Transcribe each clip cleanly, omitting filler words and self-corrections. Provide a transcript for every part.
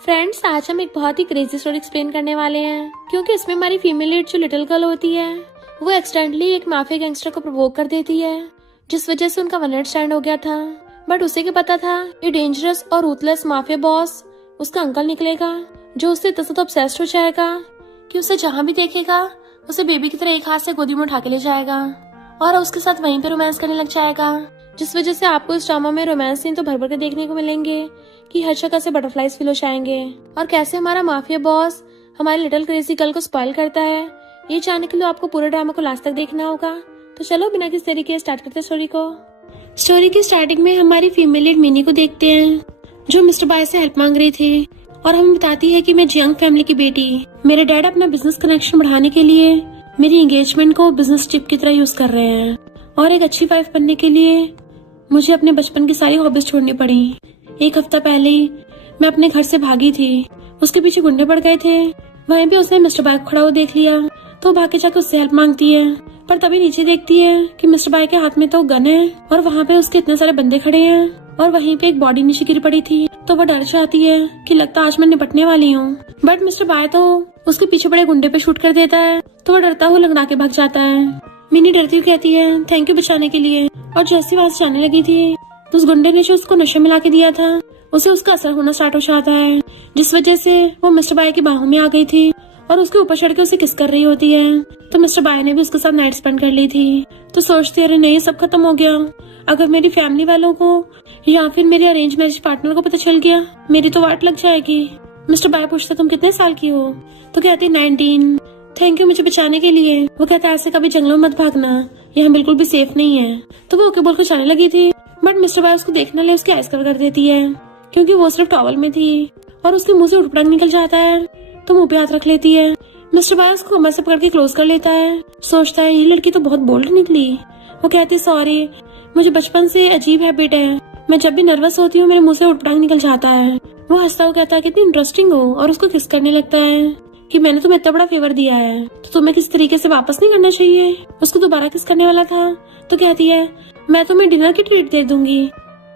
Friends, आज हम एक बहुत ही क्रेजी स्टोरी एक्सप्लेन करने वाले हैं, क्योंकि इसमें हमारी फीमेल लीड जो लिटिल गर्ल होती है वो एक्सीडेंटली एक माफिया गैंगस्टर को प्रोवोक कर देती है, जिस वजह से उनका वन नाइट स्टैंड हो गया था। बट उसे क्या पता था ये डेंजरस और रूथलेस माफिया बॉस उसका अंकल निकलेगा, जो उससे इतना ज्यादा ऑब्सेस्ड हो जाएगा कि उसे जहाँ भी देखेगा उसे बेबी की तरह एक हाथ से गोदी में उठा के ले जाएगा और उसके साथ वहीं पे रोमांस करने लग जाएगा, जिस वजह से आपको इस ड्रामा में रोमांस सीन तो भर भर के देखने को मिलेंगे कि हर जगह से बटरफ्लाइज फील हो जाएंगे और कैसे हमारा माफिया बॉस हमारी लिटिल क्रेजी गर्ल को स्पॉइल करता है। ये जानने के लिए आपको पूरे ड्रामा को लास्ट तक देखना होगा। तो चलो बिना किसी तरीके स्टार्ट करते स्टोरी को। स्टोरी की स्टार्टिंग में हमारी फीमेल लीड मिनी को देखते हैं, जो मिस्टर बाय से हेल्प मांग रही थी और हमें बताती है कि मैं जियांग फैमिली की बेटी, मेरे डैड अपना बिजनेस कनेक्शन बढ़ाने के लिए मेरी एंगेजमेंट को बिजनेस ट्रिप की तरह यूज कर रहे हैं और एक अच्छी वाइफ बनने के लिए मुझे अपने बचपन की सारी हॉबीज छोड़नी पड़ी। एक हफ्ता पहले ही मैं अपने घर से भागी थी, उसके पीछे गुंडे पड़ गए थे। वहीं पे उसने मिस्टर बाय को खड़ा हुआ देख लिया तो भाग के जाके उससे हेल्प मांगती है, पर तभी नीचे देखती है कि मिस्टर बाय के हाथ में तो गन है और वहाँ पे उसके इतने सारे बंदे खड़े हैं और वहीं पे एक बॉडी नीचे गिर पड़ी थी। तो वो डर जाती है कि लगता आज मैं निपटने वाली हूँ, बट मिस्टर बाय तो उसके पीछे बड़े गुंडे पे शूट कर देता है, तो वो डरता हुआ लंगड़ा के भाग जाता है। मिनी डरती हुई कहती है थैंक यू बचाने के लिए, और जैसी वहां से जाने लगी थी तो उस गुंडे ने जो उसको नशा मिला के दिया था उसे उसका असर होना स्टार्ट हो जाता है, जिस वजह से वो मिस्टर बाय की बाहों में आ गई थी और उसके ऊपर चढ़ के उसे किस कर रही होती है। तो मिस्टर बाय ने भी उसके साथ नाइट स्पेंड कर ली थी। तो सोचती अरे नहीं, सब खत्म हो गया। अगर मेरी फैमिली वालों को या फिर मेरे अरेंज मैरिज पार्टनर को पता चल गया मेरी तो वाट लग जाएगी। मिस्टर बाय पूछता तुम कितने साल की हो? तो कहती 19। थैंक यू मुझे बचाने के लिए। वो कहता ऐसे कभी जंगलों में मत भागना, यहाँ बिल्कुल भी सेफ नहीं है। तो वो ओके बोलकर जाने लगी थी, बट मिस्टर बाय उसको देखने ले उसकी आइस कवर कर देती है, क्योंकि वो सिर्फ टॉवल में थी और उसके मुंह से उड़पड़ंग निकल जाता है। तो मुंह पे हाथ रख लेती है। मिस्टर बाय उसको कमर से पकड़ के क्लोज कर लेता है। सोचता है ये लड़की तो बहुत बोल्ड निकली। वो कहती सॉरी, मुझे बचपन से अजीब हैबिट है, मैं जब भी नर्वस होती हूँ मेरे मुंह से उड़पड़ंग निकल जाता है। वो हंसता हुआ कहता है कितनी इंटरेस्टिंग हो, और उसको किस करने लगता है कि मैंने तुम्हें इतना बड़ा फेवर दिया है तो तुम्हें किसी तरीके से वापस नहीं करना चाहिए। उसको दोबारा किस करने वाला था तो कहती है मैं तुम्हें डिनर की ट्रीट दे दूंगी।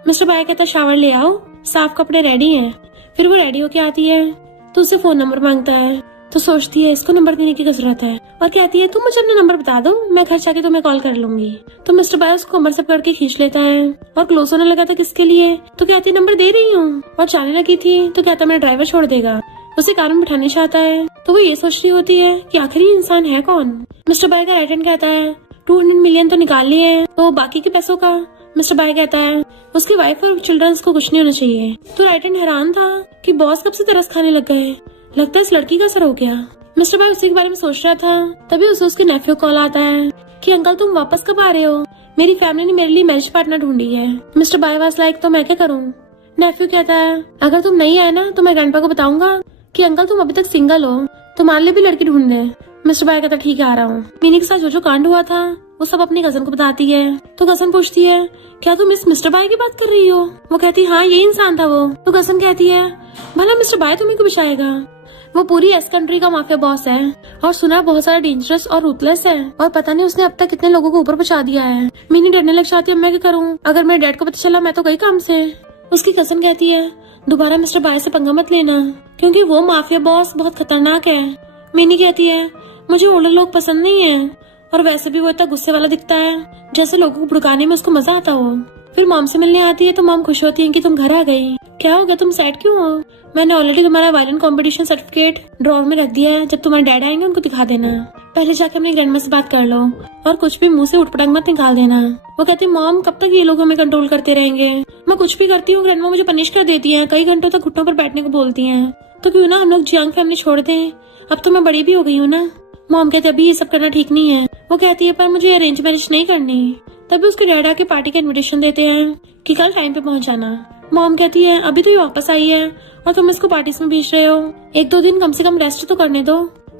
मिस्टर बाय कहता शावर ले आओ, साफ कपड़े रेडी हैं। फिर वो रेडी होके आती है तो उसे फोन नंबर मांगता है। तो सोचती है इसको नंबर देने की जरूरत है और कहती है तुम मुझे अपना नंबर बता दो, मैं घर जाके तुम्हें कॉल कर लूंगी। तो मिस्टर बाय उसको कमर से पकड़ के खींच लेता है और क्लोज होने लगा था किसके लिए। तो कहती है नंबर दे रही हूँ, और जाने लगी थी तो कहता मेरा ड्राइवर छोड़ देगा, उसे कार में बिठाने चाहता है। तो वो ये सोच रही होती है कि आखिर ये इंसान है कौन। मिस्टर बाय का राइट हैंड कहता है 200 मिलियन तो निकाल लिए हैं, तो बाकी के पैसों का। मिस्टर बाय कहता है उसकी वाइफ और चिल्ड्रंस को कुछ नहीं होना चाहिए। तो राइट हैंड हैरान था कि बॉस कब से तरस खाने लग गए, लगता है इस लड़की का असर हो गया। मिस्टर बाय उसी के बारे में सोच रहा था, तभी उसे उसके नेफ्यू कॉल आता है कि अंकल तुम वापस कब आ रहे हो, मेरी फैमिली ने मेरे लिए मैरिज पार्टनर ढूंढी है। मिस्टर बाय वाज लाइक तो मैं क्या करूँ। नेफ्यू कहता है अगर तुम नहीं आए ना तो मैं ग्रैंडपा को बताऊंगा कि अंकल तुम अभी तक सिंगल हो, तुम्हारे लिए भी लड़की ढूंढ दे। मिस्टर बाय कहता ठीक है आ रहा हूँ। मिनी के साथ जो कांड हुआ था वो सब अपनी कजन को बताती है। तो कजन पूछती है क्या तुम इस मिस्टर बाय की बात कर रही हो? वो कहती हाँ यही इंसान था वो। तो कजन कहती है भला मिस्टर बाय तुम्हें क्यों बचाएगा, वो पूरी एस कंट्री का माफिया बॉस है और सुना बहुत सारा डेंजरस और रूथलेस है और पता नहीं उसने अब तक कितने लोगों को ऊपर पहुंचा दिया है। मिनी डरने लग जाती है मैं क्या करूँ, अगर मेरे डैड को पता चला मैं तो गई काम से। उसकी कजन कहती है दोबारा मिस्टर बाय से पंगा मत लेना, क्योंकि वो माफिया बॉस बहुत खतरनाक है। मिनी कहती है मुझे ओल्डर लोग पसंद नहीं है, और वैसे भी वो इतना गुस्से वाला दिखता है जैसे लोगों को भड़काने में उसको मजा आता हो। फिर मॉम से मिलने आती है तो मॉम खुश होती है कि तुम घर आ गई। क्या हो गया, तुम सैड क्यों हो? मैंने ऑलरेडी तुम्हारा वायलिन कंपटीशन सर्टिफिकेट ड्रॉर में रख दिया है, जब तुम्हारे डैड आएंगे उनको दिखा देना। पहले जाके अपने ग्रैंडमा से बात कर लो और कुछ भी मुंह से उठपटांग मत निकाल देना। वो कहती मॉम कब तक ये लोग हमें कंट्रोल करते रहेंगे, मैं कुछ भी करती हूँ ग्रैंडमा मुझे पनिश कर देती है, कई घंटों तक घुटनों पर बैठने को बोलती है। तो क्यों ना हम लोग जियांग फैमिली छोड़ दें, अब तो मैं बड़ी भी हो गई हूँ ना। मॉम कहती अभी ये सब करना ठीक नहीं है। वो कहती है पर मुझे अरेंज मैरिज नहीं करनी। तभी उसके डैड आके पार्टी का इनविटेशन देते हैं कि कल टाइम पे पहुंच जाना। मॉम कहती है अभी तो ये वापस आई है और तुम इसको पार्टीज में भेज रहे हो, 1-2 दिन कम से कम रेस्ट तो करने दो।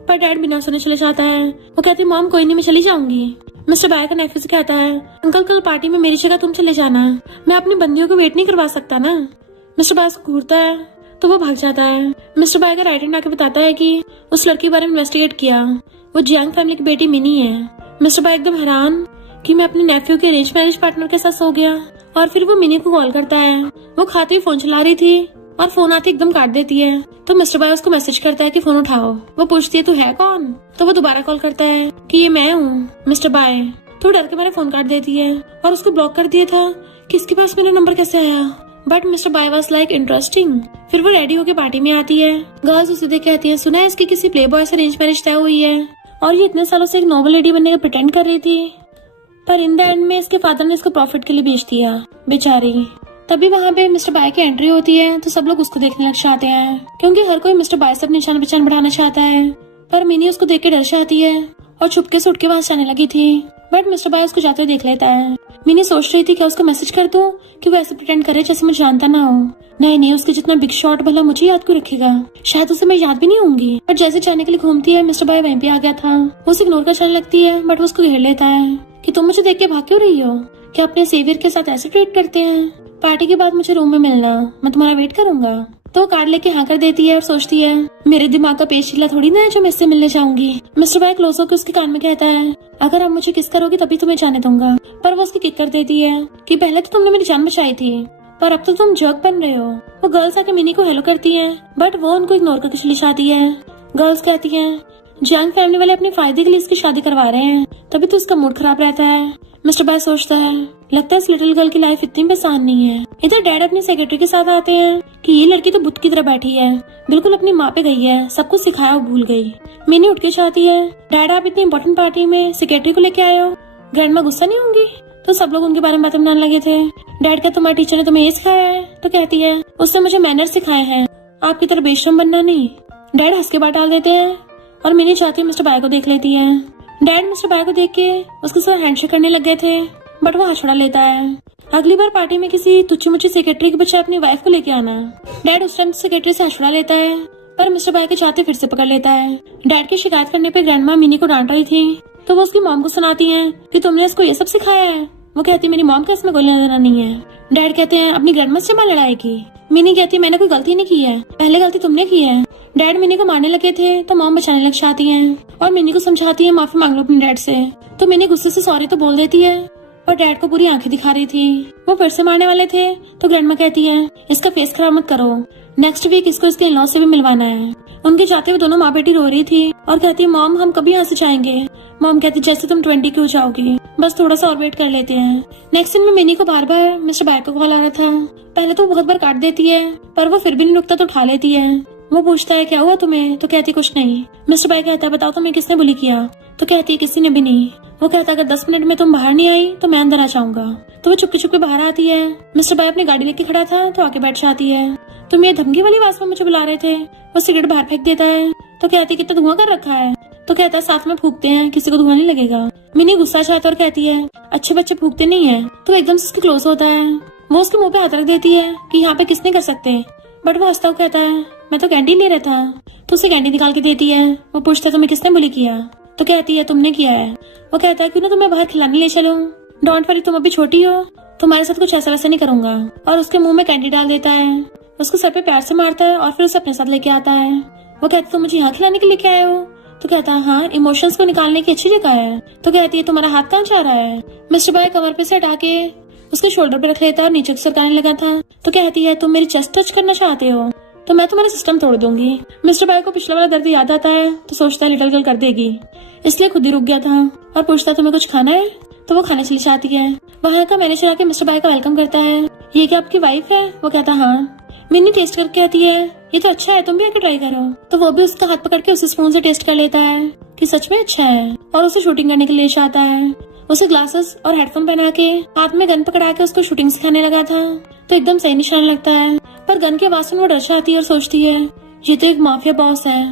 पर डैड बिना सुने चले जाता है। वो कहती है मॉम कोई नहीं मैं चली जाऊंगी। मिस्टर बाय का नेफ्यू से कहता है अंकल कल पार्टी में मेरी जगह तुम चले जाना, मैं अपनी बंदियों को वेट नहीं करवा सकता ना। मिस्टर बाय उसको घूरता है तो वो भाग जाता है। मिस्टर बाय का राइट हैंड आके बताता है कि उस लड़की के बारे में इन्वेस्टिगेट किया, वो जियांग फैमिली की बेटी मिनी है। मिस्टर बाय एकदम हैरान कि मैं अपने नेफ्यू के अरेंज मैरिज पार्टनर के साथ सो गया। और फिर वो मिनी को कॉल करता है। वो खाते हुए फोन चला रही थी और फोन आते एकदम काट देती है। तो मिस्टर बाय उसको मैसेज करता है कि फोन उठाओ। वो पूछती है तू है कौन? तो वो दोबारा कॉल करता है कि ये मैं हूँ मिस्टर बाय। तो डर के मेरा फोन काट देती है और उसको ब्लॉक कर दिया था कि इसके पास मेरा नंबर कैसे आया। But Mister bye was like interesting. फिर वो रेडी होके पार्टी में आती है। गर्ल्स उसे देख कहती है सुना है इसकी किसी प्ले बॉय से अरेंज मैरिज तय हुई है और ये इतने सालों से एक नोबल लेडी बनने का प्रिटेंड कर रही थी, पर इन द एंड में इसके फादर ने इसको प्रॉफिट के लिए बेच दिया बेचारी। तभी वहाँ पे मिस्टर बाय की एंट्री होती है तो सब लोग उसको देखने लग जाते हैं क्योंकि हर कोई मिस्टर बाय से अपनी जान पहचान बढ़ाना चाहता है। पर मिनी उसको देख के डर जाती है और छुपके से उठ के वहाँ जाने लगी थी। बट मिस्टर बाय उसको जाते हुए देख लेता है। मिनी सोच रही थी कि उसको मैसेज कर दूं कि वो ऐसे प्रिटेंड करे जैसे मुझे जानता ना हो। नहीं, उसके जितना बिग शॉट भला मुझे याद क्यों रखेगा, शायद उसे मैं याद भी नहीं होंगी। बट जैसे जाने के लिए घूमती है मिस्टर बाय वहीं पे आ गया था। वो उसे इग्नोर कर जाने लगती है बट वो उसको घेर लेता है कि तुम मुझे देख के भाग क्यों रही हो, क्या अपने सेवियर के साथ ऐसे ट्रीट करते हैं। पार्टी के बाद मुझे रूम में मिलना, मैं तुम्हारा वेट करूंगा। तो वो कार्ड लेके हाँ कर देती है और सोचती है मेरे दिमाग का पेशीला थोड़ी ना है जो मैं इससे मिलने जाऊंगी। मिस्टर बाय क्लोज होकर उसके कान में कहता है अगर आप मुझे किस करोगी तभी तुम्हें जाने दूंगा। पर वो उसकी किक कर देती है कि पहले तो तुमने मेरी जान बचाई थी पर अब तो तुम जर्क बन रहे हो। वो गर्ल्स आके मिनी को हेलो करती है बट वो उनको इग्नोर करके चली जाती है। गर्ल्स कहती है जंग फैमिली वाले अपने फायदे के लिए इसकी शादी करवा रहे हैं तभी तो इसका मूड खराब रहता है। मिस्टर बाय सोचता है लगता है इस लिटिल गर्ल की लाइफ इतनी भी आसान नहीं है। इधर डैड अपने सेक्रेटरी के साथ आते हैं कि ये लड़की तो बुत की तरह बैठी है, बिल्कुल अपनी माँ पे गई है, सब कुछ सिखाया और भूल गई। मिनी उठ के चाहती है डैड आप इतनी इंपॉर्टेंट पार्टी में सेक्रेटरी को लेके आए हो, ग्रैंडमा गुस्सा नहीं होंगी। तो सब लोग उनके बारे में बातें बनाने लगे थे। डैड का तुम्हारे टीचर ने तुम्हें ये सिखाया है? तो कहती है उसने मुझे मैनर सिखाए हैं, आपकी तरह बेशरम बनना नहीं। डैड हंस के बात डाल देते हैं और मिनी चाहती है मिस्टर बाय को देख लेती है। डैड मिस्टर बाय को देख के उसके साथ हैंडशेक करने लग गए थे बट वो हाथ छुड़ा लेता है। अगली बार पार्टी में किसी तुच्ची मुच्ची सेक्रेटरी के बच्चे अपनी वाइफ को लेके आना। डैड उस टाइम सेक्रेटरी से हाथ छुड़ा लेता है पर मिस्टर बाय के चाहते फिर से पकड़ लेता है। डैड की शिकायत करने पे ग्रैंडमा मिनी को डांट रही थी तो वो उसकी मॉम को सुनाती है कि तुमने इसको ये सब सिखाया है। वो कहती है मेरी मॉम का इसमें गोलियां देना नहीं है। डैड कहते हैं अपनी ग्रैंडमा से मां लड़ाई की। मिनी कहती है मैंने कोई गलती नहीं की है, पहले गलती तुमने की है। डैड मिनी को मारने लगे थे तो मॉम बचाने लग जाती है और मिनी को समझाती है माफी मांग लो अपने डैड से। तो मिनी गुस्से से सॉरी तो बोल देती है पर डैड को पूरी आंखें दिखा रही थी। वो फिर से मारने वाले थे तो ग्रैंडमा कहती है इसका फेस खराब मत करो, नेक्स्ट वीक इसको इसके इन-लॉ से भी मिलवाना है। उनके जाते हुए दोनों माँ बेटी रो रही थी और कहती है मॉम हम कभी यहाँ से जाएंगे। मॉम कहती जैसे तुम 20 क्यों जाओगी, बस थोड़ा सा और वेट कर लेते हैं। नेक्स्ट दिन में मिनी को बार बार मिस्टर बाय का कॉल आ रहा था। पहले तो बहुत बार काट देती है पर वो फिर भी नहीं रुकता तो उठा लेती है। वो पूछता है क्या हुआ तुम्हें? तो कहती कुछ नहीं। मिस्टर बाय कहता है बताओ तुम्हें किसने बुली किया? तो कहती है किसी ने भी नहीं। वो कहता है अगर 10 मिनट में तुम बाहर नहीं आई तो मैं अंदर आ जाऊंगा। तो वो चुपके चुपके बाहर आती है। मिस्टर बाय अपनी गाड़ी लेके खड़ा था तो आके बैठ जाती है। तुम ये धमकी वाली आवाज में मुझे बुला रहे थे? वो सिगरेट बाहर फेंक देता है तो कहती कितना धुआं कर रखा है? तो कहता है साथ में फूकते हैं, किसी को धुआं नहीं लगेगा। मिनी गुस्सा चाहता और कहती है अच्छे बच्चे फूकते नहीं है। तो एकदम से उसके क्लोज होता है। वो उसके मुंह पे हाथ रख देती है कि यहाँ पे किसने कर सकते, बट वो हंसता हुआ कहता है मैं तो कैंडी ले रहा था। तो उसे कैंडी निकाल के देती है। वो पूछता है तुम्हें किसने बुली किया? तो कहती है तुमने किया है। वो कहता है क्यों ना तुम्हें बाहर खिलाने ले चलो। डोंट वरी तुम अभी छोटी हो, तुम्हारे साथ कुछ ऐसा वैसा नहीं करूंगा। और उसके मुंह में कैंडी डाल देता है, उसको सर पे प्यार से मारता है और फिर उसे अपने साथ लेके आता है। वो कहती तुम मुझे यहाँ खिलाने के लेके आए हो? तो कहता है हाँ, इमोशंस को निकालने की अच्छी जगह है। तो कहती है तुम्हारा हाथ कहाँ जा रहा है? मिस्टर बाय कमर पे से हटा के उसके शोल्डर पे रख लेता है और नीचे सरकाने लगा था। तो कहती है तुम मेरी चेस्ट टच करना चाहते हो तो मैं तुम्हारा सिस्टम तोड़ दूंगी। मिस्टर बाय को पिछला वाला दर्द याद आता है तो सोचता है लिटिल गर्ल कर देगी, इसलिए खुद ही रुक गया था और पूछता है तुम्हें कुछ खाना है? तो वो खाने चली जाती है। वहाँ का मैनेजर आके मिस्टर बाय का वेलकम करता है। ये क्या आपकी वाइफ है? वो कहता हाँ। मिनी टेस्ट करके कहती है ये तो अच्छा है, तुम भी आके ट्राई करो। तो वो भी उसका हाथ पकड़ के उसे स्पून से टेस्ट कर लेता है कि सच में अच्छा है और उसे शूटिंग करने के लिए जाता है। उसे ग्लासेस और हेडफोन पहना के हाथ में गन पकड़ा के उसको शूटिंग सिखाने लगा था। तो एकदम सही निशान लगता है पर गन के आवाज से वो डर जाती है और सोचती है ये तो एक माफिया बॉस है,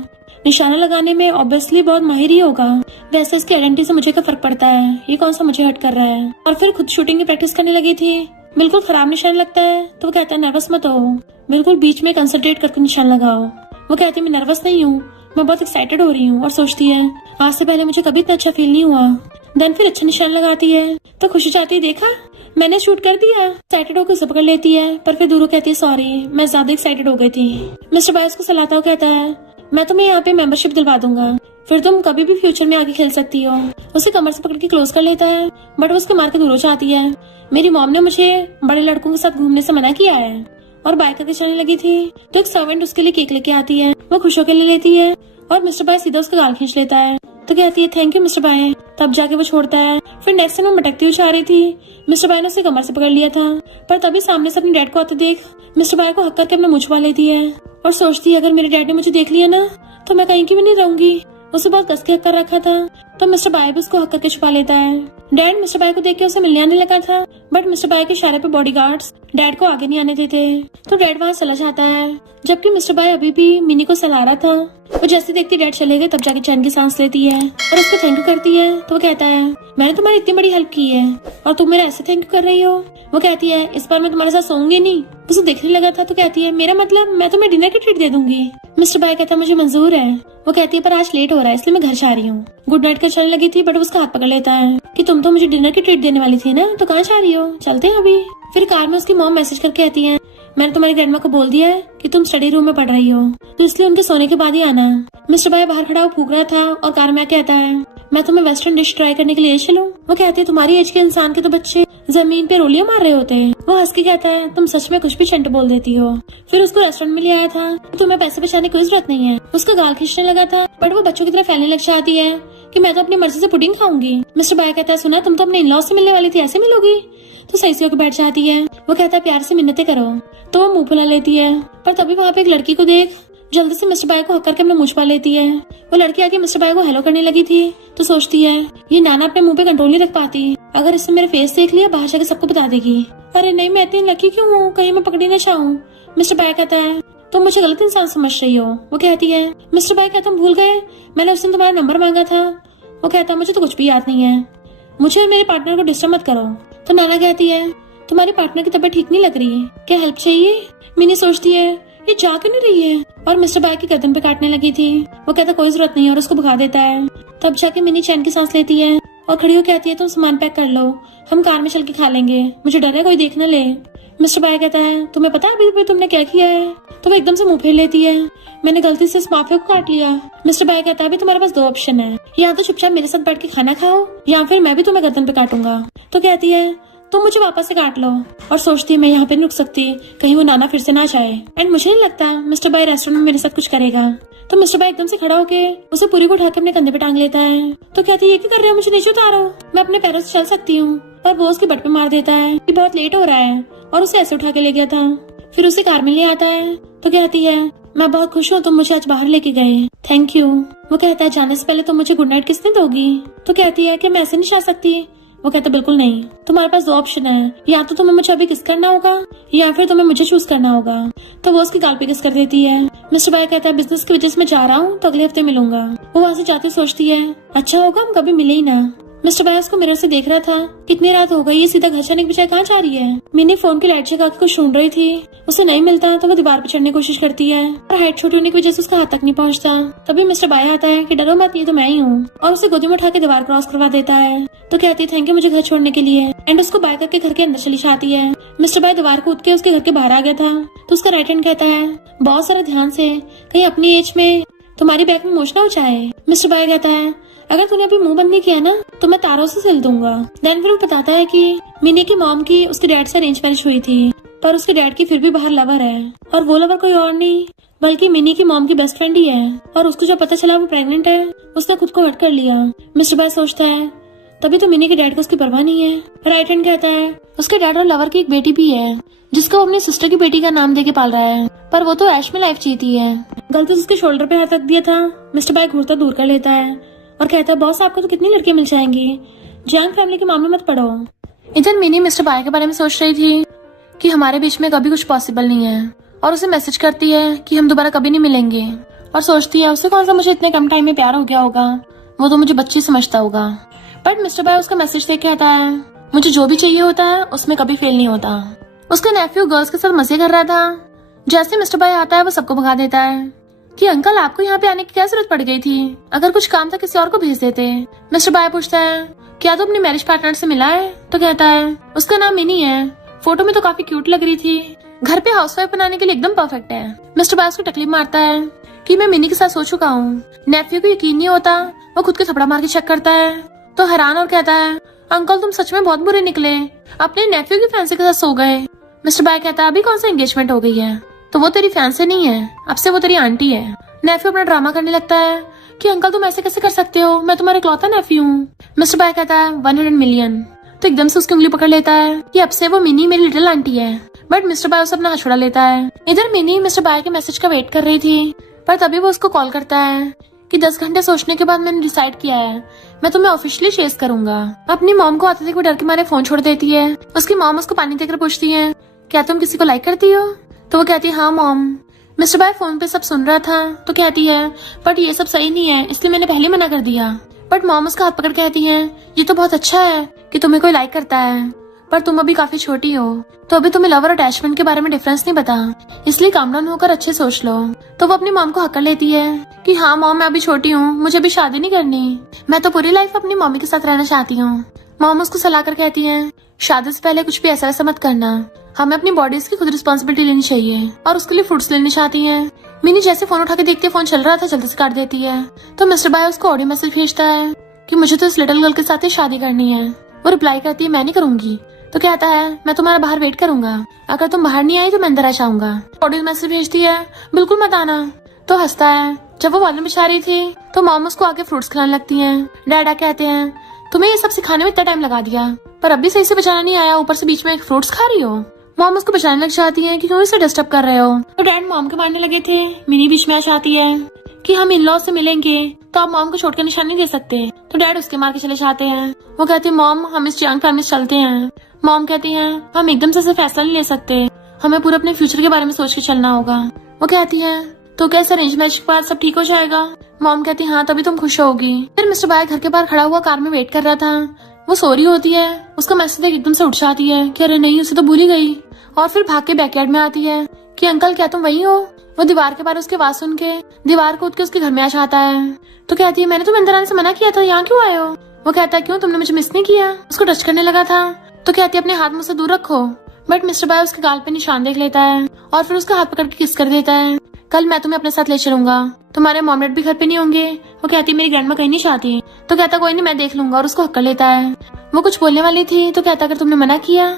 निशाना लगाने में ऑब्वियसली बहुत माहिर ही होगा। वैसे इसकी आइडेंटिटी से मुझे क्या फर्क पड़ता है, ये कौन सा मुझे हट कर रहा है। और फिर खुद शूटिंग की प्रैक्टिस करने लगी थी। बिल्कुल खराब निशान लगता है तो वो कहता है नर्वस मत हो, बिल्कुल बीच में कंसंट्रेट करके निशान लगाओ। वो कहती है मैं नर्वस नहीं हूँ, मैं बहुत एक्साइटेड हो रही हूँ। और सोचती है आज से पहले मुझे कभी इतना अच्छा फील नहीं हुआ। देन फिर अच्छा निशान लगाती है तो खुशी चाहती है देखा मैंने शूट कर दिया। एक्साइटेड होकर उसे पकड़ लेती है पर फिर दूरों कहती है सॉरी मैं ज्यादा एक्साइटेड हो गई थी। मिस्टर बाय उसको सलाहता हुआ कहता है मैं तुम्हें यहाँ पे मेंबरशिप दिलवा दूंगा, फिर तुम कभी भी फ्यूचर में आगे खेल सकती हो। उसे कमर से पकड़ के क्लोज कर लेता है बट वो उसके मार के दूर हो जाती है। मेरी मॉम ने मुझे बड़े लड़कों के साथ घूमने से मना किया है और बाय करके चलने लगी थी तो एक सर्वेंट उसके लिए केक लेके आती है। वो खुश होकर ले लेती है और मिस्टर बाय सीधा उसका गाल खींच लेता है। तो कहती है थैंक यू मिस्टर बाय, तब जाके वो छोड़ता है। फिर नेक्स्ट टाइम वो मटकती हुई आ रही थी। मिस्टर बाय ने उसे कमर से पकड़ लिया था, पर तभी सामने से अपने डैड को आते देख मिस्टर बाय को हक करके अपना मुंह छुपा लेती है और सोचती है अगर मेरे डैड ने मुझे देख लिया ना तो मैं कहीं की भी नहीं रहूंगी। उसे बहुत कस के हक कर रखा था तो मिस्टर बाय भी उसको हक करके छुपा लेता है। डैड मिस्टर बाय को देख के उसे मिलने आने लगा था, बट मिस्टर बाय के इशारे पे बॉडीगार्ड्स डैड को आगे नहीं आने देते तो डैड वहाँ चला जाता है, जबकि मिस्टर बाय अभी भी मिनी को सला रहा था। वो जैसे देखती डैड चले गए तब जाके चैन की सांस लेती है और उसको थैंक यू करती है। तो वो कहता है मैंने तुम्हारी इतनी बड़ी हेल्प की है और तुम मेरा ऐसे थैंक यू कर रही हो। वो कहती है इस बार मैं तुम्हारे साथ सोऊंगी नहीं। उसे देखने लगा था तो कहती है मेरा मतलब मैं तुम्हें डिनर की ट्रीट दे दूंगी। मिस्टर बाय कहता है मुझे मंजूर है। वो कहती है पर आज लेट हो रहा है इसलिए मैं घर जा रही हूँ। गुड नाइट कर चलने लगी थी बट उसका हाथ पकड़ लेता है कि तुम तो मुझे डिनर की ट्रीट देने वाली थी ना, तो कहाँ जा रही हो, चलते हैं अभी। फिर कार में उसकी मॉम मैसेज करके कहती है मैंने तुम्हारी ग्रैंडमा को बोल दिया है कि तुम स्टडी रूम में पढ़ रही हो तो इसलिए उनके सोने के बाद ही आना। मिस्टर बाय बाहर खड़ा फूक रहा था और कार में कहता है मैं तुम्हें वेस्टर्न डिश ट्राई करने के लिए चलूं। वो कहती है तुम्हारी एज के इंसान के तो बच्चे जमीन पे रोलियां मार रहे होते हैं। वो हंस के कहता है तुम सच में कुछ भी चंट बोल देती हो। फिर उसको रेस्टोरेंट में ले आया था, तुम्हें पैसे बचाने की कोई जरूरत नहीं है। उसका गाल खींचने लगा था बट वो बच्चों की तरह फैलने लग जाती है कि मैं तो अपनी मर्जी से पुडिंग खाऊंगी। मिस्टर बाय कहता है सुना तुम तो अपने इन लॉ से मिलने वाली थी, ऐसे मिलोगी। तो सही से होकर बैठ जाती है। वो कहता है प्यार से मिन्नतें करो, तो वो मुंह फुला लेती है। पर तभी वहाँ पे एक लड़की को देख जल्दी से मिस्टर बाय को हक करके अपना मुंह छुपा लेती है। वो लड़की आके मिस्टर बाय को हेलो करने लगी थी तो सोचती है ये नाना अपने मुंह पे कंट्रोल नहीं रख पाती, अगर इसने मेरे फेस देख लिया बाहर जाके सबको बता देगी। अरे नहीं मैं इतनी लकी क्यों हूँ, कहीं मैं पकड़ी न चाहूँ। मिस्टर बाय कहता है तुम मुझे गलत इंसान समझ रही हो। वो कहती है मिस्टर बाय क्या तुम भूल गए मैंने उस दिन तुम्हारा नंबर मांगा था। वो कहता है मुझे तो कुछ भी याद नहीं है, मुझे और मेरे पार्टनर को डिस्टर्ब मत करो। तो नाना कहती है तुम्हारी पार्टनर की तबीयत ठीक नहीं लग रही, क्या हेल्प चाहिए। मिनी सोचती है ये जा क्यों नहीं रही है और मिस्टर बाय की गर्दन पे काटने लगी थी। वो कहता कोई जरूरत नहीं और उसको भगा देता है। तब जाके मिनी चैन की सांस लेती है और खड़ी होकर कहती है तुम सामान पैक कर लो, हम कार में चल के खा लेंगे, मुझे डर है कोई देख न ले। मिस्टर बाय कहता है तुम्हें पता है अभी तुमने क्या किया है। तो वो एकदम से मुंह फेर लेती है मैंने गलती से इस माफिया को काट लिया। मिस्टर बाय कहता है अभी तुम्हारे पास दो ऑप्शन है, या तो चुपचाप मेरे साथ बैठ के खाना खाओ या फिर मैं भी तुम्हें गर्दन पे काटूंगा। तो कहती है तुम मुझे वापस से काट लो और सोचती है मैं यहाँ पे नहीं रुक सकती, कहीं वो नाना फिर से ना जाए एंड मुझे नहीं लगता मिस्टर बाय रेस्टोरेंट में मेरे साथ कुछ करेगा। तो मिस्टर बाय एकदम से खड़ा होके उसे पूरी को उठा के अपने कंधे पे टांग लेता है। तो कहती है ये क्या कर रहे हो, मुझे नीचे उतारो, मैं अपने पैरों से चल सकती हूँ। और वो उसके बट पे मार देता है कि बहुत लेट हो रहा है और उसे ऐसे उठा के ले गया था। फिर उसे कार में ले आता है तो कहती है मैं बहुत खुश हूँ तुम मुझे आज बाहर लेके गए, थैंक यू। वो कहता है जाने से पहले तुम मुझे गुड नाइट किसने दोगी। तो कहती है कि मैं ऐसे नहीं जा सकती। वो कहता बिल्कुल नहीं, तुम्हारे पास दो ऑप्शन है, या तो तुम्हें मुझे अभी किस करना होगा या फिर तुम्हें मुझे चूज करना होगा। तो वो उसकी गाल पे किस कर देती है। मिस्टर बाय कहता है बिजनेस की वजह से मैं जा रहा हूँ तो अगले हफ्ते मिलूंगा। वो वहाँ से जाते सोचती है अच्छा होगा हम कभी मिले ही ना। मिस्टर बाय उसको मिरर से देख रहा था कितनी रात हो गई, ये सीधा घर जाने के बजाय कहाँ जा रही है। मिनी फोन की लाइट जगा के कुछ ढूंढ रही थी, उसे नहीं मिलता तो वो दीवार पर चढ़ने की कोशिश करती है और हाइट छोटी होने की वजह से उसका हाथ तक नहीं पहुंचता। तभी मिस्टर बाय आता है कि डरो मत ये तो मैं ही हूँ और उसे गोदी में उठा के दीवार क्रॉस करवा देता है। तो कहती है थैंक यू मुझे घर छोड़ने के लिए एंड उसको बाय करके घर के अंदर चली जाती है। मिस्टर बाय दीवार कूद के उसके घर के बाहर आ गया था तो उसका राइट हैंड कहता है बहुत सारा ध्यान से, कहीं अपनी एज में तुम्हारी बैग में मोच ना हो जाए। मिस्टर बाय कहता है अगर तूने अभी मुंह बंद नहीं किया ना तो मैं तारों से सिल दूंगा। देन फिर वो बताता है कि मिनी की मॉम की उसके डैड से अरेंज मैरिज हुई थी पर उसके डैड की फिर भी बाहर लवर है और वो लवर कोई और नहीं बल्कि मिनी की मॉम की बेस्ट फ्रेंड ही है और उसको जब पता चला वो प्रेग्नेंट है उसने खुद को हट कर लिया। मिस्टर बाय सोचता है तभी तो मिनी के डैड को उसकी परवाह नहीं है। राइट हैंड कहता है उसके डैड और लवर की एक बेटी भी है जिसको वो अपनी सिस्टर की बेटी का नाम देके पाल रहा है, पर वो तो ऐश में लाइफ जीती है। गलती से उसके शोल्डर पे हाथ रख दिया था। मिस्टर बाय घूरता दूर कर लेता है और कहता है बॉस आपको तो कितनी लड़कियां मिल जाएंगी, जॉइंट फैमिली के मामले मत पड़ो। इधर मिनी मिस्टर बाय के बारे में सोच रही थी कि हमारे बीच में कभी कुछ पॉसिबल नहीं है और उसे मैसेज करती है कि हम दोबारा कभी नहीं मिलेंगे और सोचती है उससे कौन सा मुझे इतने कम टाइम में प्यार हो गया होगा, वो तो मुझे बच्ची समझता होगा। बट मिस्टर बाय उसका मैसेज देख के आता है मुझे जो भी चाहिए होता है उसमें कभी फेल नहीं होता। उसका नेफ्यू गर्ल्स के साथ मजे कर रहा था, जैसे मिस्टर बाय आता है वो सबको भगा देता है कि अंकल आपको यहाँ पे आने की क्या जरूरत पड़ गई थी, अगर कुछ काम था किसी और को भेज देते। मिस्टर बाय पूछता है क्या तो अपने मैरिज पार्टनर से मिला है। तो कहता है उसका नाम मिनी है, फोटो में तो काफी क्यूट लग रही थी, घर पे हाउसवाइफ बनाने के लिए एकदम परफेक्ट है। मिस्टर बाय उसको तकलीफ मारता है कि मैं मिनी के साथ सो चुका हूँ। नेफ्यू को यकीन नहीं होता, वो खुद के थपड़ा मार के चेक करता है तो हैरान और कहता है अंकल तुम सच में बहुत बुरे निकले, अपने नेफ्यू की फैंसी के साथ सो गए। मिस्टर बाय कहता है अभी कौन सा एंगेजमेंट हो गई है, तो वो तेरी फैंसे नहीं है, अब से वो तेरी आंटी है। नेफ्यू अपना ड्रामा करने लगता है कि अंकल तुम ऐसे कैसे कर सकते हो, मैं तुम्हारे इकलौता नेफ्यू हूँ। मिस्टर बाय कहता है 100 मिलियन। तो एकदम से उसकी उंगली पकड़ लेता है कि अब से वो मिनी मेरी लिटिल आंटी है। बट मिस्टर बाय उसे अपना हाथ छुड़ा लेता है। इधर मिनी मिस्टर बाय के मैसेज का वेट कर रही थी, पर तभी वो उसको कॉल करता है कि 10 घंटे सोचने के बाद मैंने डिसाइड किया है, मैं तुम्हें ऑफिशियली चेस करूंगा। अपनी मॉम को आते देख वो डर के मारे फोन छोड़ देती है। उसकी मॉम उसको पानी देकर पूछती है क्या तुम किसी को लाइक करती हो, तो वो कहती है हाँ मॉम। मिस्टर बाय फोन पे सब सुन रहा था, तो कहती है बट ये सब सही नहीं है, इसलिए मैंने पहले मना कर दिया। बट मॉम उसका हाथ पकड़ कहती है ये तो बहुत अच्छा है कि तुम्हें कोई लाइक करता है, पर तुम अभी काफी छोटी हो, तो अभी तुम्हें लव और अटैचमेंट के बारे में डिफरेंस नहीं पता, इसलिए काम डाउन होकर अच्छे सोच लो। तो वो अपनी मॉम को हक कर लेती है कि हाँ मॉम मैं अभी छोटी हूँ, मुझे अभी शादी नहीं करनी, मैं तो पूरी लाइफ अपनी मम्मी के साथ रहना चाहती हूँ। मॉम उसको सलाह कर कहती है शादी से पहले कुछ भी ऐसा वैसा मत करना, हमें अपनी बॉडीज की खुद रिस्पॉन्सिबिलिटी लेनी चाहिए, और उसके लिए फ्रूट्स लेने चाहती है। मिनी जैसे फोन उठा के देखती है फोन चल रहा था, जल्दी से काट देती है। तो मिस्टर बाय उसको ऑडियो मैसेज भेजता है कि मुझे तो इस लिटिल गर्ल के साथ ही शादी करनी है। वो रिप्लाई करती है मैं नहीं करूंगी। तो कहता है मैं तुम्हारा बाहर वेट करूंगा, अगर तुम बाहर नहीं आई तो मैं अंदर आ जाऊंगा। ऑडियो मैसेज भेजती है बिल्कुल मत आना। तो हंसता है। जब वो वालन बिछा रही थी तो मॉम उसको आके फ्रूट्स खिलाने लगती हैं। डैडा कहते हैं तुम्हें ये सब सिखाने में इतना टाइम लगा दिया, पर अभी सही से बचाना नहीं आया, ऊपर से बीच में एक फ्रूट्स खा रही हो। मॉम उसको बचाने लग जाती है कि क्यों इसे डिस्टर्ब कर रहे हो। तो डैड मॉम के मारने लगे थे। मिनी बीच में आ जाती है कि हम इन लॉ से मिलेंगे तो आप मॉम को छोड़ के निशान नहीं दे सकते। तो डैड उसके मार के चले जाते हैं। वो कहते हैं मॉम हम इस यंग फैमिली से चलते हैं। मॉम कहती है हम एकदम से फैसला नहीं ले सकते, हमें पूरे अपने फ्यूचर के बारे में सोच के चलना होगा। वो कहती है तो कैसे अरेंज मैरिज के बाद सब ठीक हो जाएगा। मॉम कहती है हाँ तभी तुम खुश होगी। फिर मिस्टर बाय घर के बाहर खड़ा हुआ कार में वेट कर रहा था। वो सो रही होती है, उसका मैसेज देख एकदम से उठ जाती है कि अरे नहीं उसे तो भूल ही गई, और फिर भाग के बैकयार्ड में आती है कि अंकल क्या तुम वही हो। वो दीवार के बाहर उसकी आवाज सुन के दीवार कूद के उसके घर में आ जाता है। तो कहती है मैंने तुम्हें अंदर आने से मना किया था, यहाँ क्यों आए हो। वो कहता है क्यों तुमने मुझे मिस नहीं किया। उसको टच करने लगा था तो कहती है अपने हाथ मुझसे दूर रखो। बट मिस्टर बाय उसके गाल पे निशान देख लेता है और फिर उसका हाथ पकड़ के किस कर देता है। कल मैं तुम्हें अपने साथ ले चलूंगा, तुम्हारे मॉम डैड भी घर पे नहीं होंगे। वो कहती है मेरी ग्रैंडमा कहीं नहीं चाहती। तो कहता कोई नहीं मैं देख लूंगा, और उसको हक कर लेता है। वो कुछ बोलने वाली थी तो कहता अगर तुमने मना किया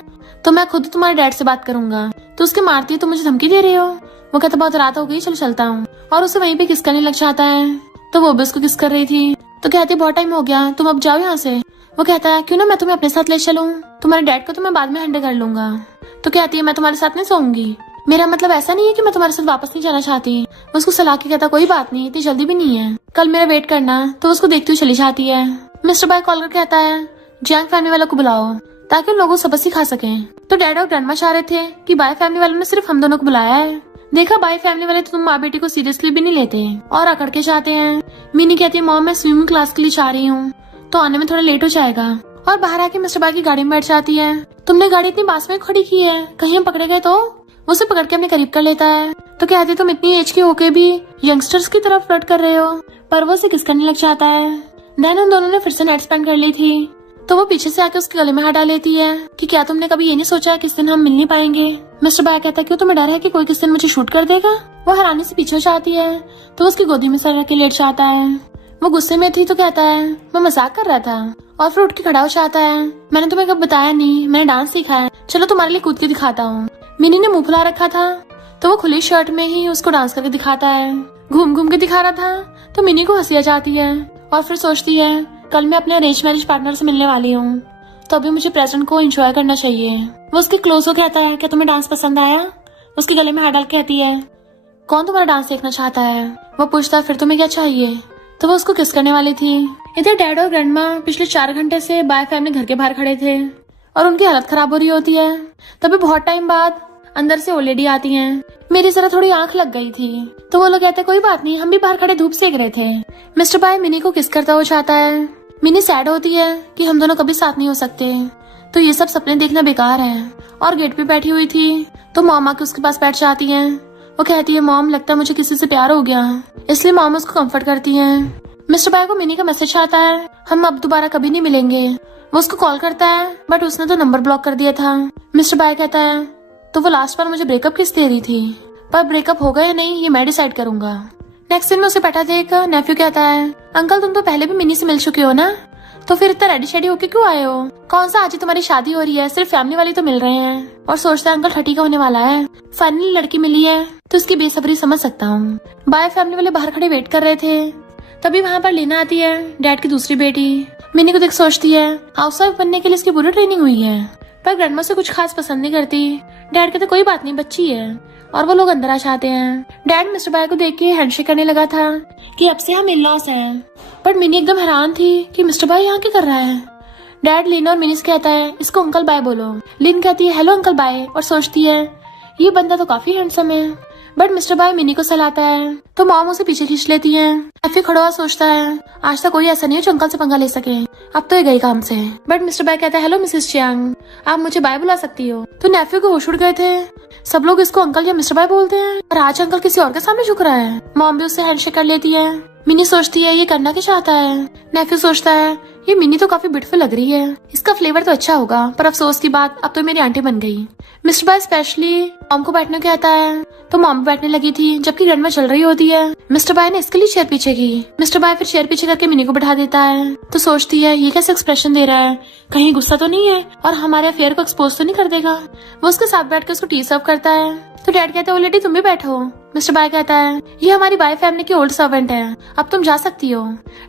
तो मैं खुद तुम्हारे डैड से बात करूंगा। तो उसके मारती है तो मुझे धमकी दे रहे हो। वो कहता बहुत रात हो गई चलो चलता हूँ, और उसे वहीं पे किस करने लग जाता है। तो वो भी उसको किस कर रही थी। तो कहती बहुत टाइम हो गया तुम अब जाओ यहाँ से। वो कहता है क्यों ना मैं तुम्हें अपने साथ ले चलूं, तुम्हारे डैड को तो मैं बाद में हैंडल कर लूंगा। तो कहती है मैं तुम्हारे साथ नहीं सोऊंगी, मेरा मतलब ऐसा नहीं है कि मैं तुम्हारे साथ वापस नहीं जाना चाहती। उसको सलाह के कहता कोई बात नहीं, इतनी जल्दी भी नहीं है, कल मेरा वेट करना। तो उसको देखती हुई चली जाती है। मिस्टर बाय कॉल कर कहता है जैंग फैमिली वालों को बुलाओ ताकि उन लोगों को सबक सिखा सके। तो डैड और ग्रैंडमा चाह रहे थे कि बाय फैमिली वालों ने सिर्फ हम दोनों को बुलाया है, देखा बाय फैमिली वाले तो तुम माँ बेटी को सीरियसली भी नहीं लेते और अकड़ के जाते हैं। मिनी कहती है मॉम मैं स्विमिंग क्लास के लिए जा रही हूँ तो आने में थोड़ा लेट हो जाएगा। और बाहर आके मिस्टर बाय की गाड़ी में बैठ जाती है। तुमने गाड़ी इतनी पास में खड़ी की है, कहीं हम पकड़े गए तो। वो उसे पकड़ के अपने करीब कर लेता है। तो कहती तुम इतनी एज के होके भी यंगस्टर्स की तरफ फ्लर्ट कर रहे हो, पर वो उसे किस करने लग जाता है। देन उन दोनों ने फिर से नाइट स्पेंड कर ली थी। तो वो पीछे से आके उसके गले में हाथ डाल लेती है कि क्या तुमने कभी ये नहीं सोचा किस दिन हम मिल नहीं पाएंगे। मिस्टर बाय कहता है क्यों तुम्हें डर है कि कोई किस दिन मुझे शूट कर देगा। वो हैरानी से पीछे हो जाती है तो उसकी गोदी में सर रख के लेट जाता है। वो गुस्से में थी तो कहता है मैं मजाक कर रहा था, और फिर उठ के खड़ा हो जाता है। मैंने तुम्हें कब बताया नहीं, मैंने डांस सीखा है, चलो तुम्हारे लिए कूद के दिखाता हूँ। मिनी ने मुंह फुला रखा था तो वो खुली शर्ट में ही उसको डांस करके दिखाता है। घूम घूम के दिखा रहा था तो मिनी को हंसी आ जाती है, और फिर सोचती है कल मैं अपने अरेंज मैरिज पार्टनर से मिलने वाली हूँ, तो अभी मुझे प्रेजेंट को एंजॉय करना चाहिए। वो उसके क्लोज हो कहता है क्या तुम्हें डांस पसंद आया। उसके गले में हाथ डाल कहती है कौन तुम्हारा डांस देखना चाहता है। वो पूछता है फिर तुम्हें क्या चाहिए। तो वो उसको किस करने वाली थी। इधर डैड और ग्रैंडमा पिछले 4 घंटे से बाय फैमिली घर के बाहर खड़े थे और उनकी हालत खराब हो रही होती है। तभी बहुत टाइम बाद अंदर से ओल्ड लेडी आती हैं। मेरी जरा थोड़ी आंख लग गई थी। तो वो लोग कहते हैं कोई बात नहीं, हम भी बाहर खड़े धूप सेक रहे थे। मिस्टर बाय मिनी को किस करता हो जाता है। मिनी सैड होती है कि हम दोनों कभी साथ नहीं हो सकते, तो ये सब सपने देखना बेकार है। और गेट पे बैठी हुई थी तो मॉम आके उसके पास बैठ जाती है। वो कहती है मॉम लगता है मुझे किसी से प्यार हो गया, इसलिए मॉम उसको कंफर्ट करती है। मिस्टर बाय को मिनी का मैसेज आता है हम अब दोबारा कभी नहीं मिलेंगे। वो उसको कॉल करता है बट उसने तो नंबर ब्लॉक कर दिया था। मिस्टर बाय कहता है तो वो लास्ट बार मुझे ब्रेकअप किस दे रही थी, पर ब्रेकअप होगा या नहीं ये मैं डिसाइड करूंगा। नेक्स्ट सीन में उसे बैठा देख नेफ्यू कहता है अंकल तुम तो पहले भी मिनी से मिल चुके हो ना, तो फिर इतना रेडी शेडी होके क्यों आए हो? कौन सा आज ही तुम्हारी शादी हो रही है? सिर्फ फैमिली वाले तो मिल रहे हैं और सोचते हैं अंकल 30 का होने वाला है। फाइनली लड़की मिली है तो उसकी बेसब्री समझ सकता हूँ। बाय फैमिली वाले बाहर खड़े वेट कर रहे थे, तभी वहाँ पर लीना आती है, डैड की दूसरी बेटी। मिनी को देख सोचती है हाउस वाइफ बनने के लिए इसकी पूरी ट्रेनिंग हुई है, पर ग्रैंडमा से कुछ खास पसंद नहीं करती। डैड कहते कोई बात नहीं, बच्ची है, और वो लोग अंदर आ जाते हैं। डैड मिस्टर बाय को देख के हैंडशेक करने लगा था कि अब से हम इन लॉस हैं, बट मिनी एकदम हैरान थी कि मिस्टर बाय यहाँ क्या कर रहा है। डैड लिन और मिनी से कहता है इसको अंकल बाय बोलो। लिन कहती है हेलो अंकल बाय, और सोचती है ये बंदा तो काफी हैंडसम है। बट मिस्टर बाय मिनी को सहलाता है तो मॉम उसे पीछे खींच लेती है। एफी खड़ा हुआ सोचता है आज तक कोई ऐसा नहीं है जो अंकल से पंगा ले सके, अब तो ये गई काम से। बट मिस्टर बाय कहता है हेलो मिसेस चियांग, आप मुझे बाय बुला सकती हो। तो नेफ्यू को होश उड़ गए थे, सब लोग इसको अंकल या मिस्टर बाय बोलते हैं और आज अंकल किसी और के सामने झुक रहा है। मॉम भी उससे हैंडशेक कर लेती है। मिनी सोचती है ये करना क्या चाहता है। नेफ्यू सोचता है ये मिनी तो काफी ब्यूटीफुल लग रही है, इसका फ्लेवर तो अच्छा होगा, पर अफसोस की बात अब तो मेरी आंटी बन गई। मिस्टर बाय स्पेशली मॉम को बैठने को कहता है तो मॉम बैठने लगी थी जबकि ग्रैंडमा चल रही होती है। मिस्टर बाय ने इसके लिए चेयर पीछे की। मिस्टर बाय फिर चेयर पीछे करके मिनी को बैठा देता है तो सोचती है ये कैसे एक्सप्रेशन दे रहा है, कहीं गुस्सा तो नहीं है और हमारे अफेयर को एक्सपोज तो नहीं कर देगा। वो उसके साथ बैठ कर उसको टी सर्व करता है तो डैड कहते हैं लेडी तुम भी बैठो। मिस्टर बाय कहता है ये हमारी बाय फैमिली की ओल्ड सर्वेंट है, अब तुम जा सकती हो।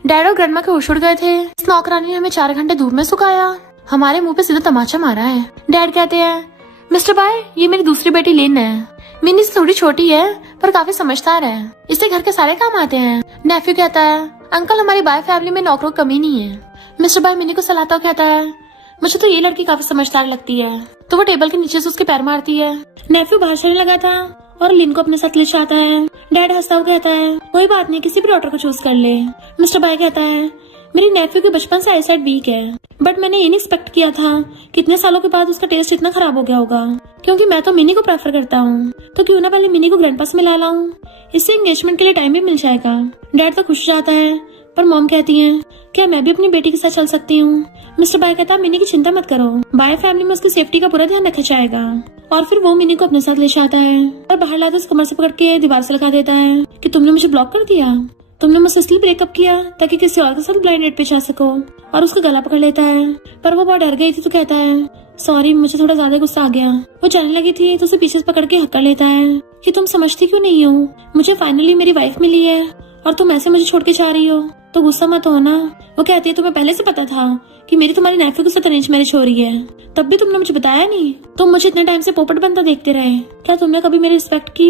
डैड और ग्रैंडमा के होश उड़ गए थे, इस नौकरानी ने हमें 4 घंटे धूप में सुखाया, हमारे मुंह पे सीधा तमाचा मारा है। डैड कहते हैं मिस्टर बाय ये मेरी दूसरी बेटी लिन है, मिनी से थोड़ी छोटी है पर काफी समझदार है, इससे घर के सारे काम आते हैं। नेफ्यू कहता है अंकल हमारी बाय फैमिली में नौकरों की कमी नहीं है। मिस्टर बाय मिनी को सहलाता कहता है मुझे तो ये लड़की काफी समझदार लगती है, तो वो टेबल के नीचे से उसके पैर मारती है। नेफ्यू बाहर चलने लगा था और लिन को अपने साथ ले जाता है। डैड हंसता हुआ कहता है कोई बात नहीं, किसी भी डॉक्टर को चूज कर ले। मिस्टर बाय कहता है मेरी नेफ्यू के बचपन से आईसाइट वीक है, बट मैंने ये नहीं एक्सपेक्ट किया था कितने सालों के बाद उसका टेस्ट इतना खराब हो गया होगा, क्योंकि मैं तो मिनी को प्रेफर करता हूँ, तो क्यों ना पहले मिनी को ग्रैंडपा से मिला लाऊं, इससे एंगेजमेंट के लिए टाइम भी मिल जाएगा। डैड तो खुश जाता है पर मॉम कहती है क्या मैं भी अपनी बेटी के साथ चल सकती हूँ। मिस्टर बाय कहता है मिनी की चिंता मत करो, बाय फैमिली में उसकी सेफ्टी का पूरा ध्यान रखा जाएगा। और फिर वो मिनी को अपने साथ ले जाता है और बाहर लाकर उस कमर से पकड़ के दीवार से लगा देता है कि तुमने मुझे ब्लॉक कर दिया, तुमने मुझसे इसलिए ब्रेकअप किया ताकि किसी और के साथ ब्लाइंड डेट पे जा सको। और उसका गला पकड़ लेता है पर वो बहुत डर गई थी तो कहता है सॉरी मुझे थोड़ा ज्यादा गुस्सा आ गया। वो जाने लगी थी तो उसे पीछे से पकड़ के हक कर लेता है कि तुम समझती क्यों नहीं हो, मुझे फाइनली मेरी वाइफ मिली है और तुम ऐसे मुझे छोड़ के जा रही हो, तो गुस्सा मत हो ना। वो कहती है तुम्हें पहले से पता था कि मेरी तुम्हारी नेफ्यू के साथ अरेंज मैरिज हो रही है, तब भी तुमने मुझे बताया नहीं, तुम मुझे इतने टाइम से पोपट बनता देखते रहे, क्या तुमने कभी मेरी रिस्पेक्ट की।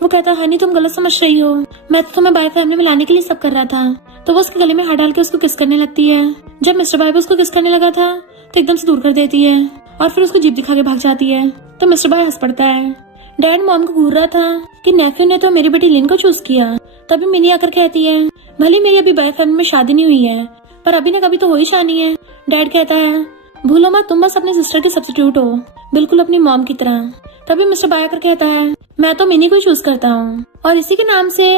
वो कहता है हनी तुम गलत समझ रही हो, मैं तो तुम्हें बाय फैमिली में लाने के लिए सब कर रहा था। तो वो उसके गले में हाथ डाल के उसको किस करने लगती है। जब मिस्टर बाय भी उसको किस करने लगा था तो एकदम से दूर कर देती है और फिर उसको जीप दिखा के भाग जाती है। तो मिस्टर बाय हंस पड़ता है। डैड मॉम को घूर रहा था कि नेफ्यू ने तो मेरी बेटी लिन को चूज किया। तभी मिनी आकर कहती है भले मेरी अभी बाय फैमिली में शादी नहीं हुई है, पर अभी न कभी तो हो ही जानी है। डैड कहता है भूलो मत, तुम बस अपने सिस्टर के सब्स्टिट्यूट हो, बिल्कुल अपनी मॉम की तरह। तभी मिस्टर बाय आकर कहता है मैं तो मिनी को ही चूज करता हूँ और इसी के नाम से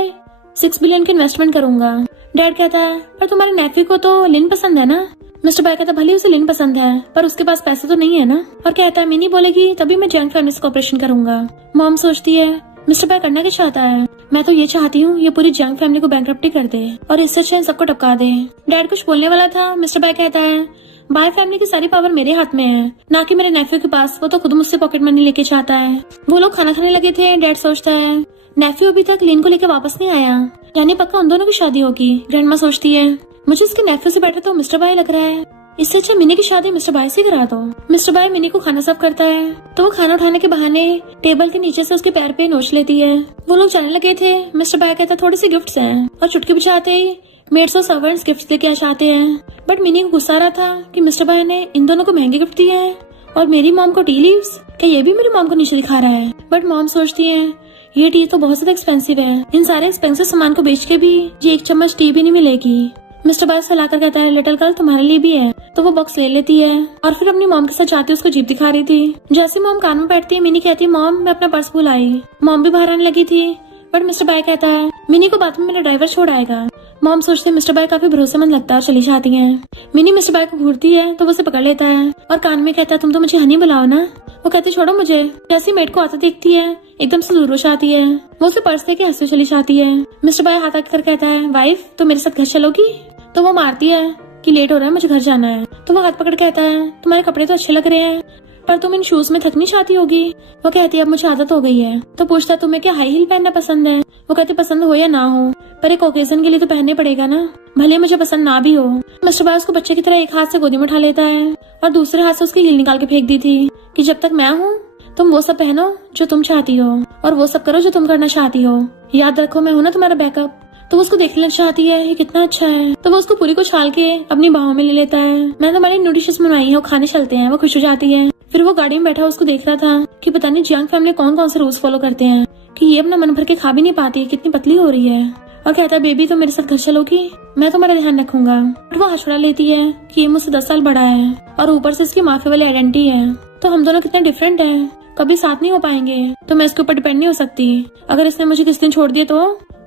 6 बिलियन की इन्वेस्टमेंट करूंगा। डैड कहता है पर तुम्हारे नेफ्यू को तो लिन पसंद है ना। मिस्टर बाय कहता भले उसे लिन पसंद है पर उसके पास पैसे तो नहीं है ना। और कहता है मिनी बोलेगी तभी मैं जॉइंट फैमिली से कोऑपरेशन करूंगा। मॉम सोचती है मिस्टर बाय करना क्या चाहता है, मैं तो ये चाहती हूँ ये पूरी जॉइंट फैमिली को बैंकरप्टी कर दे और इससे अच्छा सबको टपका दे। डैड कुछ बोलने वाला था, मिस्टर बाय कहता है बाय फैमिली की सारी पावर मेरे हाथ में है, ना कि मेरे नेफ्यू के पास, वो तो खुद मुझसे पॉकेट मनी लेके चाहता है। वो लोग खाना खाने लगे थे। डैड सोचता है नेफ्यू अभी तक लिन को लेकर वापस नहीं आया, यानी पक्का उन दोनों की शादी होगी। ग्रैंडमा सोचती है मुझे इसके नेफ्यू से बेटर तो मिस्टर बाय लग रहा है, इससे अच्छा मिनी की शादी मिस्टर बाय से करा दो। मिस्टर बाय मिनी को खाना सर्व करता है तो वो खाना उठाने के बहाने टेबल के नीचे से उसके पैर पे नोच लेती है। वो लोग जाने लगे थे। मिस्टर बाय कहता थोड़े से गिफ्ट्स हैं और चुटकी बजाते ही मेड्स और सर्वेंट्स गिफ्ट लेके आ जाते हैं। बट मिनी को गुस्सा आ रहा था कि मिस्टर बाय ने इन दोनों को महंगे गिफ्ट दिए हैं और मेरी मॉम को टी लीव्स, क्या ये भी मेरी मॉम को नीचे दिखा रहा है। बट मॉम सोचती है ये टी तो बहुत ज्यादा एक्सपेंसिव है, इन सारे एक्सपेंसिव सामान को बेच के भी ये 1 चम्मच टी भी नहीं मिलेगी। मिस्टर बाय सहलाकर कहता है लिटिल गर्ल तुम्हारे लिए भी है, तो वो बॉक्स ले लेती है और फिर अपनी मॉम के साथ जाती उसको जीप दिखा रही थी। जैसे मॉम कान में बैठती है मिनी कहती है मॉम मैं अपना पर्स भूल आई। मॉम भी बाहर आने लगी थी बट मिस्टर बाय कहता है मिनी को बाद में मेरा ड्राइवर छोड़ आएगा। मॉम सोचते है मिस्टर बाय काफी भरोसेमंद लगता है और चली जाती है। मिनी मिस्टर बाय को घूरती है तो वो उसे पकड़ लेता है और कान में कहता है तुम तो मुझे हनी बुलाओ ना। वो कहती छोड़ो मुझे। जैसी मेड को आते देखती है एकदम से दूर हो जाती है। वो उसे पर्स देके हंसते चली जाती है। मिस्टर बाय हाथ आकर कहता है वाइफ तो मेरे साथ घर चलोगी, तो वो मारती है कि लेट हो रहा है, मुझे घर जाना है। तो वो हाथ पकड़ के कहता है तुम्हारे कपड़े तो अच्छे लग रहे हैं, पर तुम इन शूज में थक नहीं जाती होगी। वो कहती है अब मुझे आदत हो गई है। तो पूछता है तुम्हें क्या हाई हील पहनना पसंद है। वो कहती पसंद हो या ना हो, पर एक ओकेजन के लिए तो पहनने पड़ेगा ना, भले मुझे पसंद ना भी हो। मिस्टर बाय उसको बच्चे की तरह एक हाथ से गोदी में उठा लेता है और दूसरे हाथ से उसकी हील निकाल के फेंक दी थी कि जब तक मैं हूँ तुम वो सब पहनो जो तुम चाहती हो और वो सब करो जो तुम करना चाहती हो। याद रखो मैं हूँ ना तुम्हारा बैकअप। तो वो उसको देखने लग चाहती है ये कितना अच्छा है। तो वो उसको पूरी को छाल के अपनी बाहों में ले लेता है। मैंने तुम्हारे न्यू डिशेस बनवाई है, वो खाने चलते हैं। वो खुश हो जाती है। फिर वो गाड़ी में बैठा उसको देख रहा था कि पता नहीं जियांग फैमिली कौन कौन से रूल्स फॉलो करते हैं कि ये अपना मन भर के खा भी नहीं पाती, कितनी पतली हो रही है। और कहता है बेबी तो मेरे साथ घर चलोगी, मैं तुम्हारा ध्यान रखूंगा। बट वो हंसड़ा लेती है कि ये मुझसे 10 साल बड़ा है और ऊपर से इसकी माफी वाली आइडेंटिटी है, तो हम दोनों कितना डिफरेंट है, कभी साथ नहीं हो पाएंगे। तो मैं इसके ऊपर डिपेंड नहीं हो सकती, अगर इसने मुझे किस दिन छोड़ दिया तो।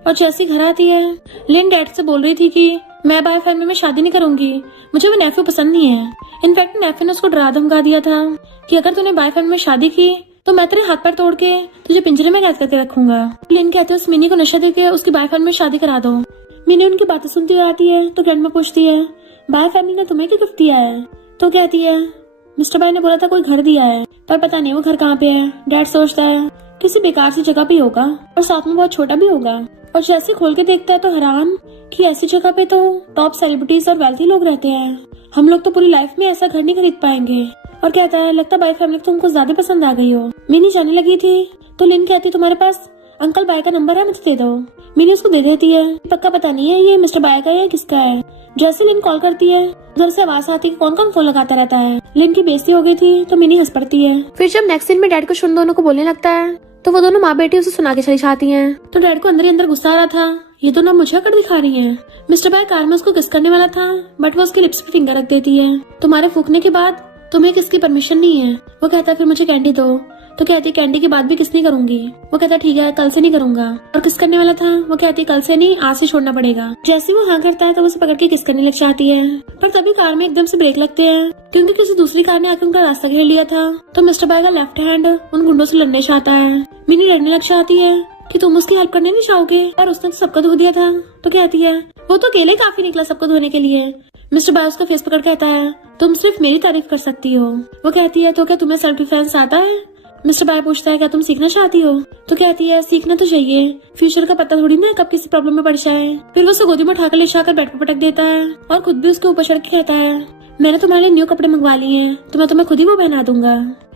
और जैसी घर आती है लिन डैड से बोल रही थी कि मैं बाय फैमिली में शादी नहीं करूंगी, मुझे वो नेफ्यू पसंद नहीं है। इनफैक्ट नेफ्यू ने उसको डरा धमका दिया था कि अगर तूने बाय फैमिली में शादी की तो मैं तेरे हाथ पैर तोड़ के तुझे पिंजरे में कैद करके रखूंगा। लिन कहते उस मिनी को नशा देके उसकी बाय फैमिली में शादी करा दो। मिनी उनकी बातें सुनती आती है तो ग्रैंडमा पूछती है बाय फैमिली ने तुम्हें क्या गिफ्ट दिया है। तो कहती है मिस्टर बाय ने बोला था कोई घर दिया है, पर पता नहीं वो घर कहाँ पे है। डैड सोचता है किसी बेकार सी जगह पे होगा और साथ में बहुत छोटा भी होगा। और जैसे खोल के देखता है तो हैरान कि ऐसी जगह पे तो टॉप सेलिब्रिटीज और वेल्थी लोग रहते हैं, हम लोग तो पूरी लाइफ में ऐसा घर नहीं खरीद पाएंगे। और कहता है लगता बाय फैमिली तुमको ज्यादा पसंद आ गई हो। मिनी जाने लगी थी तो लिन कहती तुम्हारे पास अंकल बाय का नंबर है, मुझे दे दो। मिनी उसको दे देती है। पक्का पता नहीं है ये मिस्टर बाय का है या किसका है। जैसे लिन कॉल करती है उधर से आवाज आती है कौन कौन फोन लगाता रहता है। लिन की बेइज्जती हो गई थी तो मिनी हंस पड़ती है। फिर जब नेक्स्ट सीन में डैड को उन दोनों को बोलने लगता है तो वो दोनों माँ बेटी उसे सुना के चली जाती हैं। तो डैड को अंदर ही अंदर गुस्सा आ रहा था, ये तो ना मुझे कर दिखा रही है। मिस्टर बाय कार में उसको किस करने वाला था बट वो उसके लिप्स पे फिंगर रख देती है। तुम्हारे फूकने के बाद तुम्हें किसकी परमिशन नहीं है। वो कहता है फिर मुझे कैंडी दो। तो कहती है कैंडी की बात भी किस नहीं करूंगी। वो कहता है ठीक है कल से नहीं करूंगा। और किस करने वाला था। वो कहती है कल से नहीं आज से छोड़ना पड़ेगा। जैसे वो हाँ करता है तो उसे पकड़ के किस करने लग जाती है, पर तभी कार में एकदम से ब्रेक लगते हैं क्योंकि किसी दूसरी कार ने आके उनका रास्ता घेर लिया था। तो मिस्टर बाय का लेफ्ट हैंड उन गुंडों से लड़ने चाहता है। मिनी लड़ने लग जाती है कि तुम उसकी हेल्प करने नहीं चाहोगे, और उसने तो सबका धो दिया था। तो कहती है वो तो अकेले काफी निकला सबको धोने के लिए। मिस्टर बाय उसका फेस पकड़ कहता है तुम सिर्फ मेरी तारीफ कर सकती हो। वो कहती है तो क्या तुम्हें सेल्फ डिफेंस आता है। मिस्टर बाय पूछता है क्या तुम सीखना चाहती हो। तो कहती है सीखना तो चाहिए, फ्यूचर का पता थोड़ी ना कब किसी प्रॉब्लम में पड़ जाए। फिर वो उसे गोदी में उठाकर ले जाकर बेड पर पटक देता है और खुद भी उसके ऊपर चढ़ के कहता है मैंने तुम्हारे लिए न्यू कपड़े मंगवा लिए हैं तो मैं तुम्हें खुद ही वो पहना दूंगा।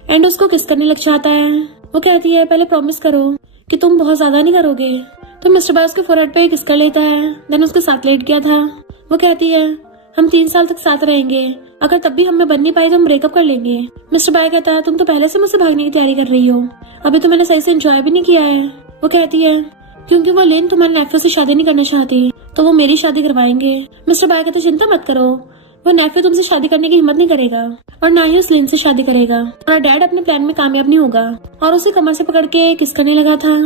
एंड उसको किस करने लग जाता है। वो कहती है पहले प्रॉमिस करो कि तुम बहुत ज्यादा नहीं करोगे। तो मिस्टर बाय उसके फोरहेड पे किस कर लेता है, देन उसके साथ लेट गया था। वो कहती है हम 3 साल तक साथ रहेंगे, अगर तब भी हमें बन नहीं पाई तो हम ब्रेकअप कर लेंगे। मिस्टर बाय कहता है तुम तो पहले से मुझसे भागने की तैयारी कर रही हो, अभी तो मैंने सही से एंजॉय भी नहीं किया है। वो कहती है क्योंकि वो लिन तुम्हारे नेफ्यू से शादी नहीं करना चाहती तो वो मेरी शादी करवाएंगे। मिस्टर बाय कहते चिंता मत करो, वो नेफ्यू तुमसे शादी करने की हिम्मत नहीं करेगा और ना ही उस लिन से शादी करेगा। और डैड अपने प्लान में कामयाब नहीं होगा। और उसे कमर से पकड़ के किस करने लगा था।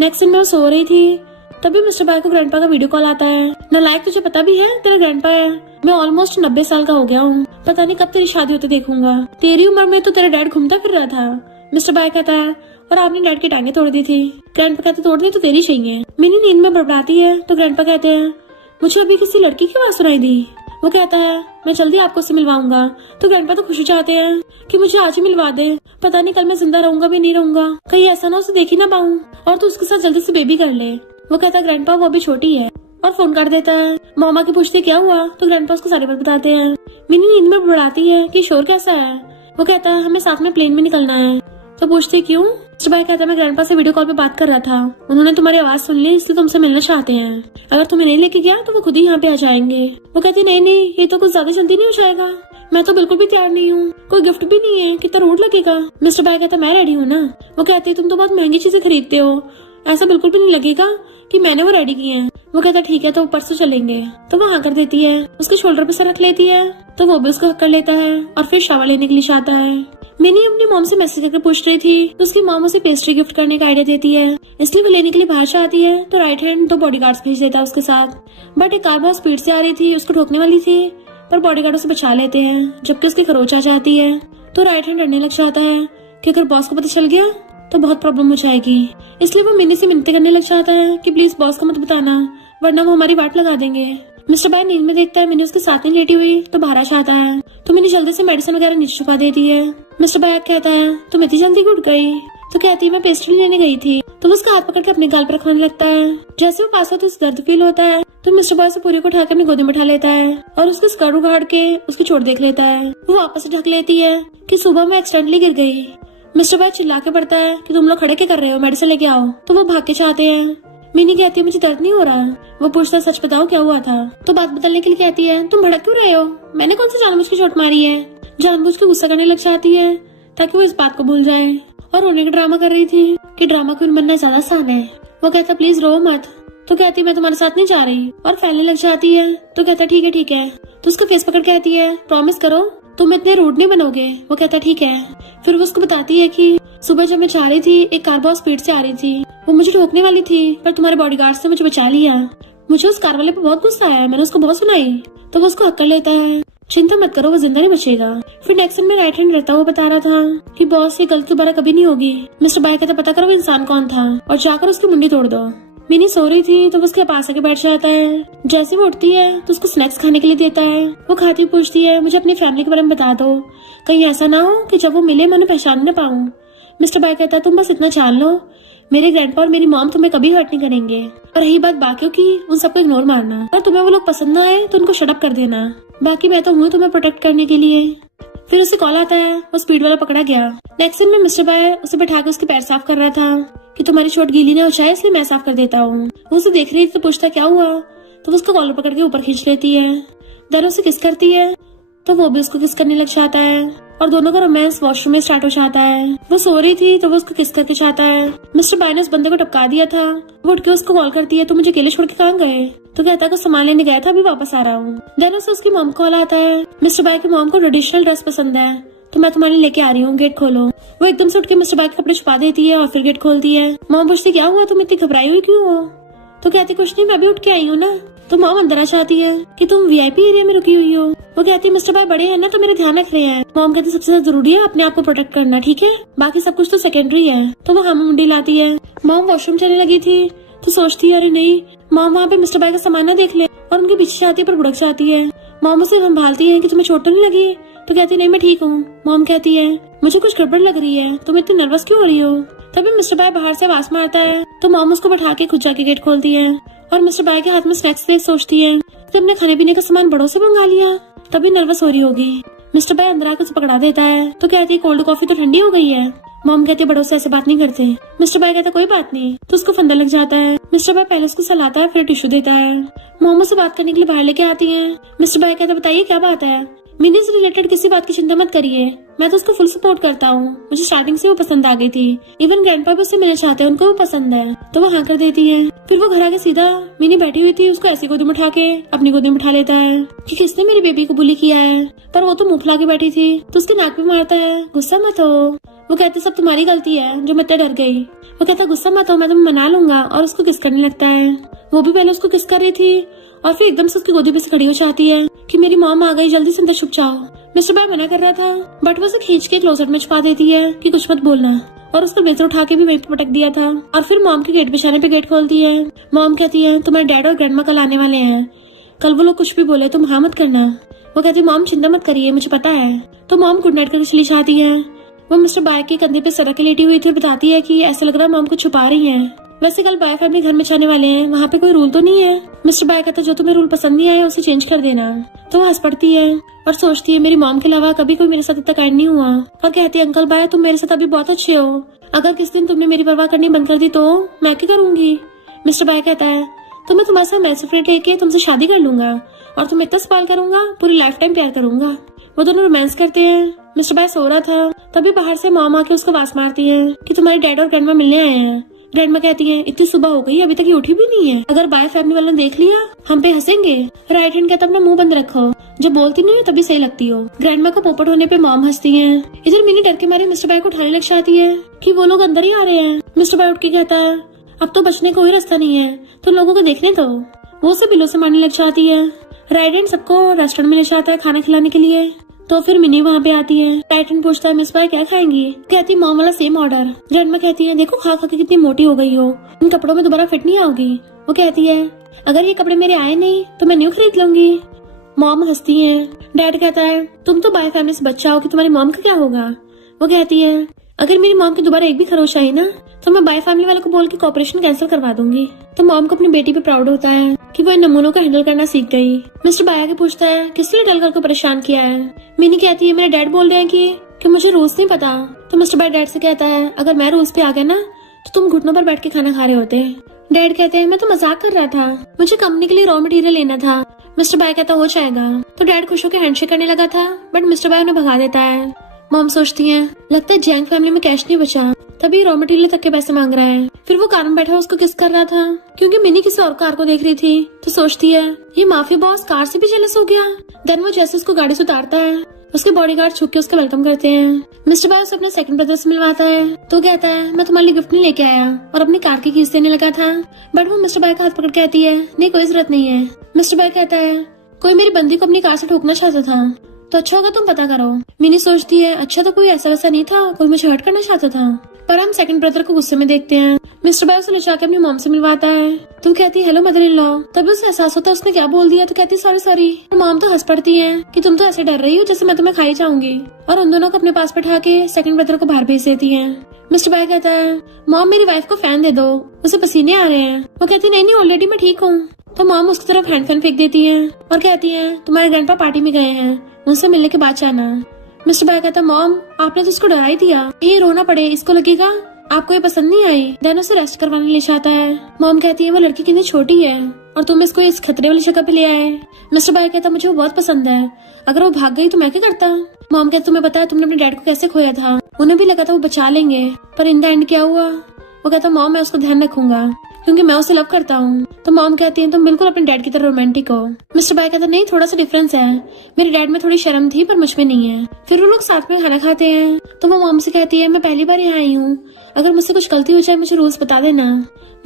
नेक्स्ट दिन में वो सो रही थी तभी मिस्टर बाय को ग्रैंडपा का वीडियो कॉल आता है। नालायक तुझे पता भी है तेरा ग्रैंडपा है, मैं ऑलमोस्ट 90 साल का हो गया हूँ, पता नहीं कब तेरी शादी होते देखूंगा, तेरी उम्र में तो तेरा डैड घूमता फिर रहा था। मिस्टर बाय कहता है और आपने डैड की टांगे तोड़ दी थी। ग्रैंडपा कहते तोड़नी तो तेरी चाहिए। मिनी नींद में बड़बड़ाती है तो ग्रैंडपा कहते हैं मुझे अभी किसी लड़की की आवाज सुनाई दी। वो कहता है मैं जल्दी आपको उससे मिलवाऊंगा। तो ग्रैंडपा तो खुशी चाहते हैं कि मुझे आज ही मिलवा दे, पता नहीं कल मैं जिंदा रहूंगा भी नहीं रहूंगा, कहीं ऐसा ना उसे देख ही ना पाऊं और तू उसके साथ जल्दी से बेबी कर ले। वो कहता है ग्रैंडपा वो अभी छोटी है और फोन काट देता है। मामा की पूछते क्या हुआ तो ग्रैंडपा उसको सारी बात बताते हैं। मिनी नींद में बुलाती है कि शोर कैसा है। वो कहता है हमें साथ में प्लेन में निकलना है। तो पूछते क्यों। मिस्टर बाय कहता है मैं ग्रैंडपा से वीडियो कॉल पे बात कर रहा था, उन्होंने तुम्हारी आवाज सुन ली इसलिए तुमसे मिलना चाहते हैं, अगर तुम्हें नहीं लेके गया तो वो खुद ही यहाँ पे आ जाएंगे। वो कहती नहीं ये तो कुछ ज्यादा जल्दी नहीं हो जाएगा, मैं तो बिल्कुल भी तैयार नहीं हूँ, कोई गिफ्ट भी नहीं है, कितना रूड लगेगा। मिस्टर बाय कहता मैं रेडी हूँ ना। वो कहती तुम तो बहुत महंगी चीजें खरीदते हो, ऐसा बिल्कुल भी नहीं लगेगा कि मैंने वो रेडी किए हैं। वो कहता ठीक है तो परसों चलेंगे। तो वो हाँ कर देती है, उसके शोल्डर पे सर रख लेती है तो वो भी उसको हक कर लेता है और फिर शावर लेने के लिए जाता है। मिनी अपनी मॉम से मैसेज करके पूछ रही थी तो उसकी मॉम उसे पेस्ट्री गिफ्ट करने का आइडिया देती है, इसलिए वो लेने के लिए बाहर से आती है तो राइट हैंड 2 बॉडीगार्ड्स भेज देता है उसके साथ। बट एक कार बहुत स्पीड से आ रही थी, उसको ठोकने वाली थी पर बॉडीगार्ड उसे बचा लेते हैं, जबकि उसकी खरोच आ जाती है। तो राइट हैंड डरने लग जाता है कि अगर बॉस को पता चल गया तो बहुत प्रॉब्लम हो जाएगी, इसलिए वो मिनी से मिन्नतें करने लग जाता है कि प्लीज बॉस को मत बताना वरना वो हमारी वाट लगा देंगे। मिस्टर बाय नींद में देखता है मिनी उसके साथ नहीं लेटी हुई तो बाहर आता है, तो मिनी जल्दी से मेडिसिन वगैरह नीचे छुपा देती है। मिस्टर बाय कहता है तुम इतनी जल्दी उठ गई? तो कहती है मैं पेस्ट्री लेने गई थी। तो उसका हाथ पकड़ के अपने गाल पर रखने लगता है। जैसे वो पास होता है उसे दर्द फील होता है, तो मिस्टर बॉय से पूरी को उठाकर अपनी गोदी में उठा लेता है और उसके स्कर्ट उखाड़ के उसकी चोट देख लेता है। वो वापस से ढक लेती है कि सुबह में एक्सीडेंटली गिर गई। मिस्टर बॉय चिल्ला के पड़ता है कि तुम लोग खड़े क्या कर रहे हो, मेडिसिन लेके आओ। तो वो भाग के चाहते हैं। मिनी कहती है मुझे दर्द नहीं हो रहा। वो पूछता है सच बताओ क्या हुआ था। तो बात बदलने के लिए कहती है तुम भड़क क्यों रहे हो, मैंने कौन सी जानबूझ के चोट मारी है। जानबूझ के गुस्सा करने लग जाती है ताकि वो इस बात को भूल जाए और रोने का ड्रामा कर रही थी कि ड्रामा क्वीन बनना ज्यादा आसान है। वो कहता प्लीज रो मत। तो कहती मैं तुम्हारे साथ नहीं जा रही और फैलने लग जाती है। तो कहता ठीक है। तो उसका फेस पकड़ कहती है प्रॉमिस करो तुम इतने रूड नहीं बनोगे। वो कहता ठीक है। फिर वो उसको बताती है कि सुबह जब मैं जा रही थी एक कार बहुत स्पीड से आ रही थी, वो मुझे ठोकने वाली थी पर तुम्हारे बॉडीगार्ड ने मुझे बचा लिया। मुझे उस कार वाले पे बहुत गुस्सा आया, मैंने उसको बहुत सुनाई। तो वो उसको हक कर लेता है, चिंता मत करो वो जिंदा नहीं बचेगा। फिर नेक्स्ट में राइट हैंड रहता हुआ बता रहा था कि बॉस ये गलती दोबारा कभी नहीं होगी। मिस्टर बाय कहता पता करो वो इंसान कौन था और जाकर उसकी मुंडी तोड़ दो। मिनी सो रही थी तो वो उसके पास आके बैठ जाता है। जैसे वो उठती है तो उसको स्नैक्स खाने के लिए देता है। वो खाती पूछती है मुझे अपनी फैमिली के बारे में बता दो, कहीं ऐसा ना हो कि जब वो मिले मैं उन्हें पहचान न पाऊँ। मिस्टर बाय कहता है तुम बस इतना जान लो मेरे ग्रैंडपा और मेरी मॉम तुम्हें कभी हर्ट नहीं करेंगे, और रही बात बाकियों की उन सबको इग्नोर मारना। अगर तुम्हें वो लोग पसंद ना आए तो उनको शट अप कर देना, बाकी मैं तो हूँ तुम्हें प्रोटेक्ट करने के लिए। फिर उसे कॉल आता है वो स्पीड वाला पकड़ा गया। नेक्स्ट सीन में मिस्टर बाय उसे बैठा के उसके पैर साफ कर रहा था कि तुम्हारी चोट गीली ना हो जाए इसलिए मैं साफ कर देता हूँ। वो उसे देख रही थी तो पूछता क्या हुआ। तो वो उसका कॉलर पकड़ के ऊपर खींच लेती है। देन उसे किस करती है तो वो भी उसको किस करने लग जाता है और दोनों का रोमांस वॉशरूम में स्टार्ट हो जाता है। वो सो रही थी तो वो उसको किस करके चाहता है। मिस्टर बाय ने उस बंदे को टपका दिया था। वो उठ के उसको कॉल करती है तो मुझे अकेले छोड़ के कहाँ गए। तो कहता है कुछ सामान लेने गया था अभी वापस आ रहा हूँ। देन उसे उसकी मॉम कॉल आता है। मिस्टर बाय की मॉम को ट्रेडिशनल ड्रेस पसंद है तो मैं तुम्हारे लिए लेके आ रही हूँ, गेट खोलो। वो एकदम से उठ के मिस्टर बाय के कपड़े छुपा देती है और फिर गेट खोलती है। मॉम पूछती क्या हुआ तुम इतनी घबराई हुई क्यों हो। तो कहती कुछ नहीं मैं अभी उठ के आई हूँ ना। तो मॉम अंदर आ जाती है कि तुम वीआईपी एरिया में रुकी हुई हो। वो कहती मिस्टर बाय बड़े हैं ना तो मेरा ध्यान रख रहे हैं। मॉम कहती सबसे ज्यादा जरूरी है अपने आप को प्रोटेक्ट करना, ठीक है, बाकी सब कुछ तो सेकेंडरी है। तो वो हम मुंडी लाती है। मॉम वॉशरूम चलने लगी थी तो सोचती है अरे नहीं मॉम वहाँ पे मिस्टर बाय का सामान ना देख ले, और उनके पीछे जाती है पर बुड़क जाती है। मॉम उसे संभालती है कि तुम्हें चोट तो नहीं लगी। तो कहती नहीं मैं ठीक हूँ। मॉम कहती है मुझे कुछ गड़बड़ लग रही है, तुम इतनी नर्वस क्यों हो रही हो। तभी मिस्टर बाय बाहर से आवाज मारता है तो मॉम उसको बैठा के खुद जाके गेट खोलती है और मिस्टर बाय के हाथ में स्नैक्स देख सोचती है कि अपने खाने पीने का सामान बड़ों से मंगा लिया, तभी नर्वस हो रही होगी। मिस्टर बाय अंदर आकर उसे पकड़ा देता है। तो कहती है कोल्ड कॉफी तो ठंडी हो गई है। मॉम कहती है बड़ों से ऐसे बात नहीं करते। मिस्टर बाय कहता कोई बात नहीं। तो उसको फंदा लग जाता है। मिस्टर बाय पहले उसको सहलाता है फिर टिश्यू देता है। मॉम से बात करने के लिए बाहर लेके आती है। मिस्टर बाय कहता बताइए क्या बात है। मिनी से रिलेटेड किसी बात की चिंता मत करिए, मैं तो उसको फुल सपोर्ट करता हूँ, मुझे स्टार्टिंग से वो पसंद आ गई थी, इवन ग्रैंडपा भी उससे मिलना चाहते हैं, उनको वो पसंद है। तो वो हाँ कर देती है। फिर वो घर आके सीधा मिनी बैठी हुई थी उसको ऐसी गोदी में उठा के अपनी गोदी में उठा लेता है कि किसने मेरी बेबी को बुली किया है, पर वो तो मुंह फुला के बैठी थी। तो उसके नाक पे मारता है गुस्सा मत हो। वो कहते सब तुम्हारी गलती है जो मैं इतना डर गई। वो कहता गुस्सा मत हो मैं तुम्हें मना लूंगा, और उसको किस करने लगता है। वो भी पहले उसको किस कर रही थी और फिर एकदम से उसकी गोदी पे से खड़ी हो जाती है कि मेरी मॉम आ गई जल्दी से अंदर छुप जाओ। मिस्टर बाय मना कर रहा था बट वो उसे खींच के क्लोजेट में छुपा देती है कि कुछ मत बोलना, और उसका ब्लेजर उठा के भी वहीं पे पटक दिया था। और फिर मॉम के गेट बिछाने पे गेट खोलती है। मॉम कहती है तुम्हारे डैड और ग्रैंडमा कल आने वाले हैं, कल वो लोग कुछ भी बोले तुम हाँ मत करना। वो कहती है मॉम चिंता मत करिए मुझे पता है। तो मॉम गुड नाइट करके चली जाती है। वो मिस्टर बाय के कंधे पे सर के लेटी हुई थी और बताती है कि ऐसा लग रहा है मॉम को छुपा रही है। वैसे कल बाय फैमिली घर में जाने वाले हैं, वहाँ पे कोई रूल तो नहीं है। मिस्टर बाय कहता जो तुम्हें रूल पसंद नहीं आया उसे चेंज कर देना। तो वो हंस पड़ती है और सोचती है मेरी मॉम के अलावा कभी कोई मेरे साथ इतना काइंड नहीं हुआ, और कहती है अंकल बाय तुम मेरे साथ अभी बहुत अच्छे हो, अगर किस दिन तुमने मेरी परवाह करनी बंद कर दी तो मैं क्या करूंगी। मिस्टर बाय कहता है तो मैं तुम्हारे साथ मैरिज सर्टिफिकेट लेके तुमसे शादी कर लूंगा और तुम्हें इतना स्पॉइल करूंगा, पूरी लाइफ टाइम प्यार करूंगा। वो दोनों रोमांस करते हैं। मिस्टर बाय सो रहा था तभी बाहर से मॉम आके उसको आवाज मारती है कि तुम्हारे डैड और ग्रैंडमा मिलने आए हैं। ग्रैंडमा कहती है इतनी सुबह हो गई अभी तक ये उठी भी नहीं है, अगर बाय फैमिली वालों ने देख लिया हम पे हंसेंगे। राइट हैंड कहता अपना मुंह बंद रखो, जब बोलती नहीं हो तभी सही लगती हो। ग्रैंडमा का पोपट होने पे मॉम हंसती है। इधर मिनी डर के मारे मिस्टर बाय को उठाने लग जाती है कि वो लोग अंदर ही आ रहे हैं। मिस्टर बाय उठ के कहता है अब तो बचने का कोई रास्ता नहीं है, तो लोगों को देखने दो। वो उसे बिलों से मारने लग जाती है। राइट हैंड सबको रेस्टोरेंट में ले जाता है खाना खिलाने के लिए। तो फिर मिनी वहाँ पे आती है। राइट हैंड पूछता है मिस बाय क्या खाएंगी। कहती मॉम वाला सेम ऑर्डर। ग्रैंडमा कहती है देखो खा खा के कितनी मोटी हो गई हो, इन कपड़ों में दोबारा फिट नहीं आओगी। वो कहती है अगर ये कपड़े मेरे आए नहीं तो मैं न्यू खरीद लूंगी। मॉम हंसती है। डैड कहता है तुम तो बाय फैमिली से बच्चा हो कि तुम्हारी मॉम का क्या होगा। वो कहती है अगर मेरी मॉम की दोबारा एक भी खरोश आई ना तो मैं बाय फैमिली वालों को बोल के कॉपरेशन कैंसिल करवा दूंगी। तो मॉम को अपनी बेटी पे प्राउड होता है कि वो इन नमूनों को हैंडल करना सीख गई। मिस्टर बाय आगे पूछता है किसने लिटिल गर्ल को परेशान किया है। मिनी कहती है मेरे डैड बोल रहे हैं कि मुझे रूल्स नहीं पता। तो मिस्टर बाय डैड से कहता है अगर मैं रूल्स पे आ गया ना तो तुम घुटनों पर बैठ के खाना खा रहे होते। डैड कहते हैं मैं तो मजाक कर रहा था, मुझे कंपनी के लिए रॉ मटेरियल लेना था। मिस्टर बाय कहता हो जाएगा। तो डैड खुश होकर हैंडशेक करने लगा था बट मिस्टर बाय उन्हें भगा देता है। मॉम सोचती है लगता है जैंग फैमिली में कैश नहीं बचा, तभी रॉ मटेरियल तक के पैसे मांग रहा है। फिर वो कार में बैठा उसको किस कर रहा था क्योंकि मिनी किसी और कार को देख रही थी। तो सोचती है ये माफिया बॉस कार से भी जेलस हो गया। देन वो जैसे उसको गाड़ी से उतारता है उसके बॉडीगार्ड छुप के उसका वेलकम करते हैं। मिस्टर बाय उसे अपने सेकंड ब्रदर से मिलवाता है। तो कहता है मैं तुम्हारे लिए गिफ्ट नहीं लेके आया और अपनी कार की कीज देने लगा था। बट वो मिस्टर बाय का हाथ पकड़ कहती है नहीं कोई जरूरत नहीं है। मिस्टर बाय कहता है कोई मेरी बंदी को अपनी कार से ठोकना चाहता था तो अच्छा होगा तुम पता करो। मिनी सोचती है अच्छा तो कोई ऐसा वैसा नहीं था, कोई मुझे हर्ट करना चाहता था। पर हम सेकंड ब्रदर को गुस्से में देखते हैं। मिस्टर बाय उसे लचा के अपनी मॉम से मिलवाता है। तो कहती है हेलो मदर इन लॉ। तभी उसे एहसास होता है उसने क्या बोल दिया। तो कहती है सॉरी सॉरी। मॉम तो हंस पड़ती है कि तुम तो ऐसे डर रही हो जैसे मैं तुम्हें खाई जाऊंगी, और उन दोनों को अपने पास बैठा के सेकंड ब्रदर को बाहर भेज देती है। मिस्टर बाय कहता है मॉम मेरी वाइफ को फैन दे दो, उसे पसीने आ रहे हैं। वो कहती नहीं ऑलरेडी मैं ठीक हूँ। तो मॉम उसकी तरफ हैंड फैन फेंक देती है और कहती है तुम्हारे ग्रैंडपा पार्टी में गए हैं, उनसे मिलने के बाद जाना। मिस्टर बाय कहता मॉम आपने तो इसको डरा ही दिया, ये रोना पड़े, इसको लगेगा आपको ये पसंद नहीं आई। देन उसे रेस्ट करवाने ले जाता है। मॉम कहती है वो लड़की कितनी छोटी है और तुम इसको इस खतरे वाली जगह पे ले आए। मिस्टर बाय कहता मुझे वो बहुत पसंद है, अगर वो भाग गई तो मैं क्या करता। मॉम कहती तुम्हें पता है तुमने अपने डैड को कैसे खोया था, उन्हें भी लगा था वो बचा लेंगे, पर इन द एंड क्या हुआ। वो कहता मॉम मैं उसको ध्यान रखूंगा क्योंकि मैं उसे लव करता हूँ। तो मॉम कहती है तुम बिल्कुल अपने डैड की तरह रोमांटिक हो। मिस्टर बाय कहता नहीं थोड़ा सा डिफरेंस है, मेरे डैड में थोड़ी शर्म थी पर मुझ में नहीं है। फिर वो लोग साथ में खाना खाते हैं। तो वो मॉम से कहती है मैं पहली बार यहाँ आई हूँ, अगर मुझसे कुछ गलती हो जाए मुझे रूल्स बता देना।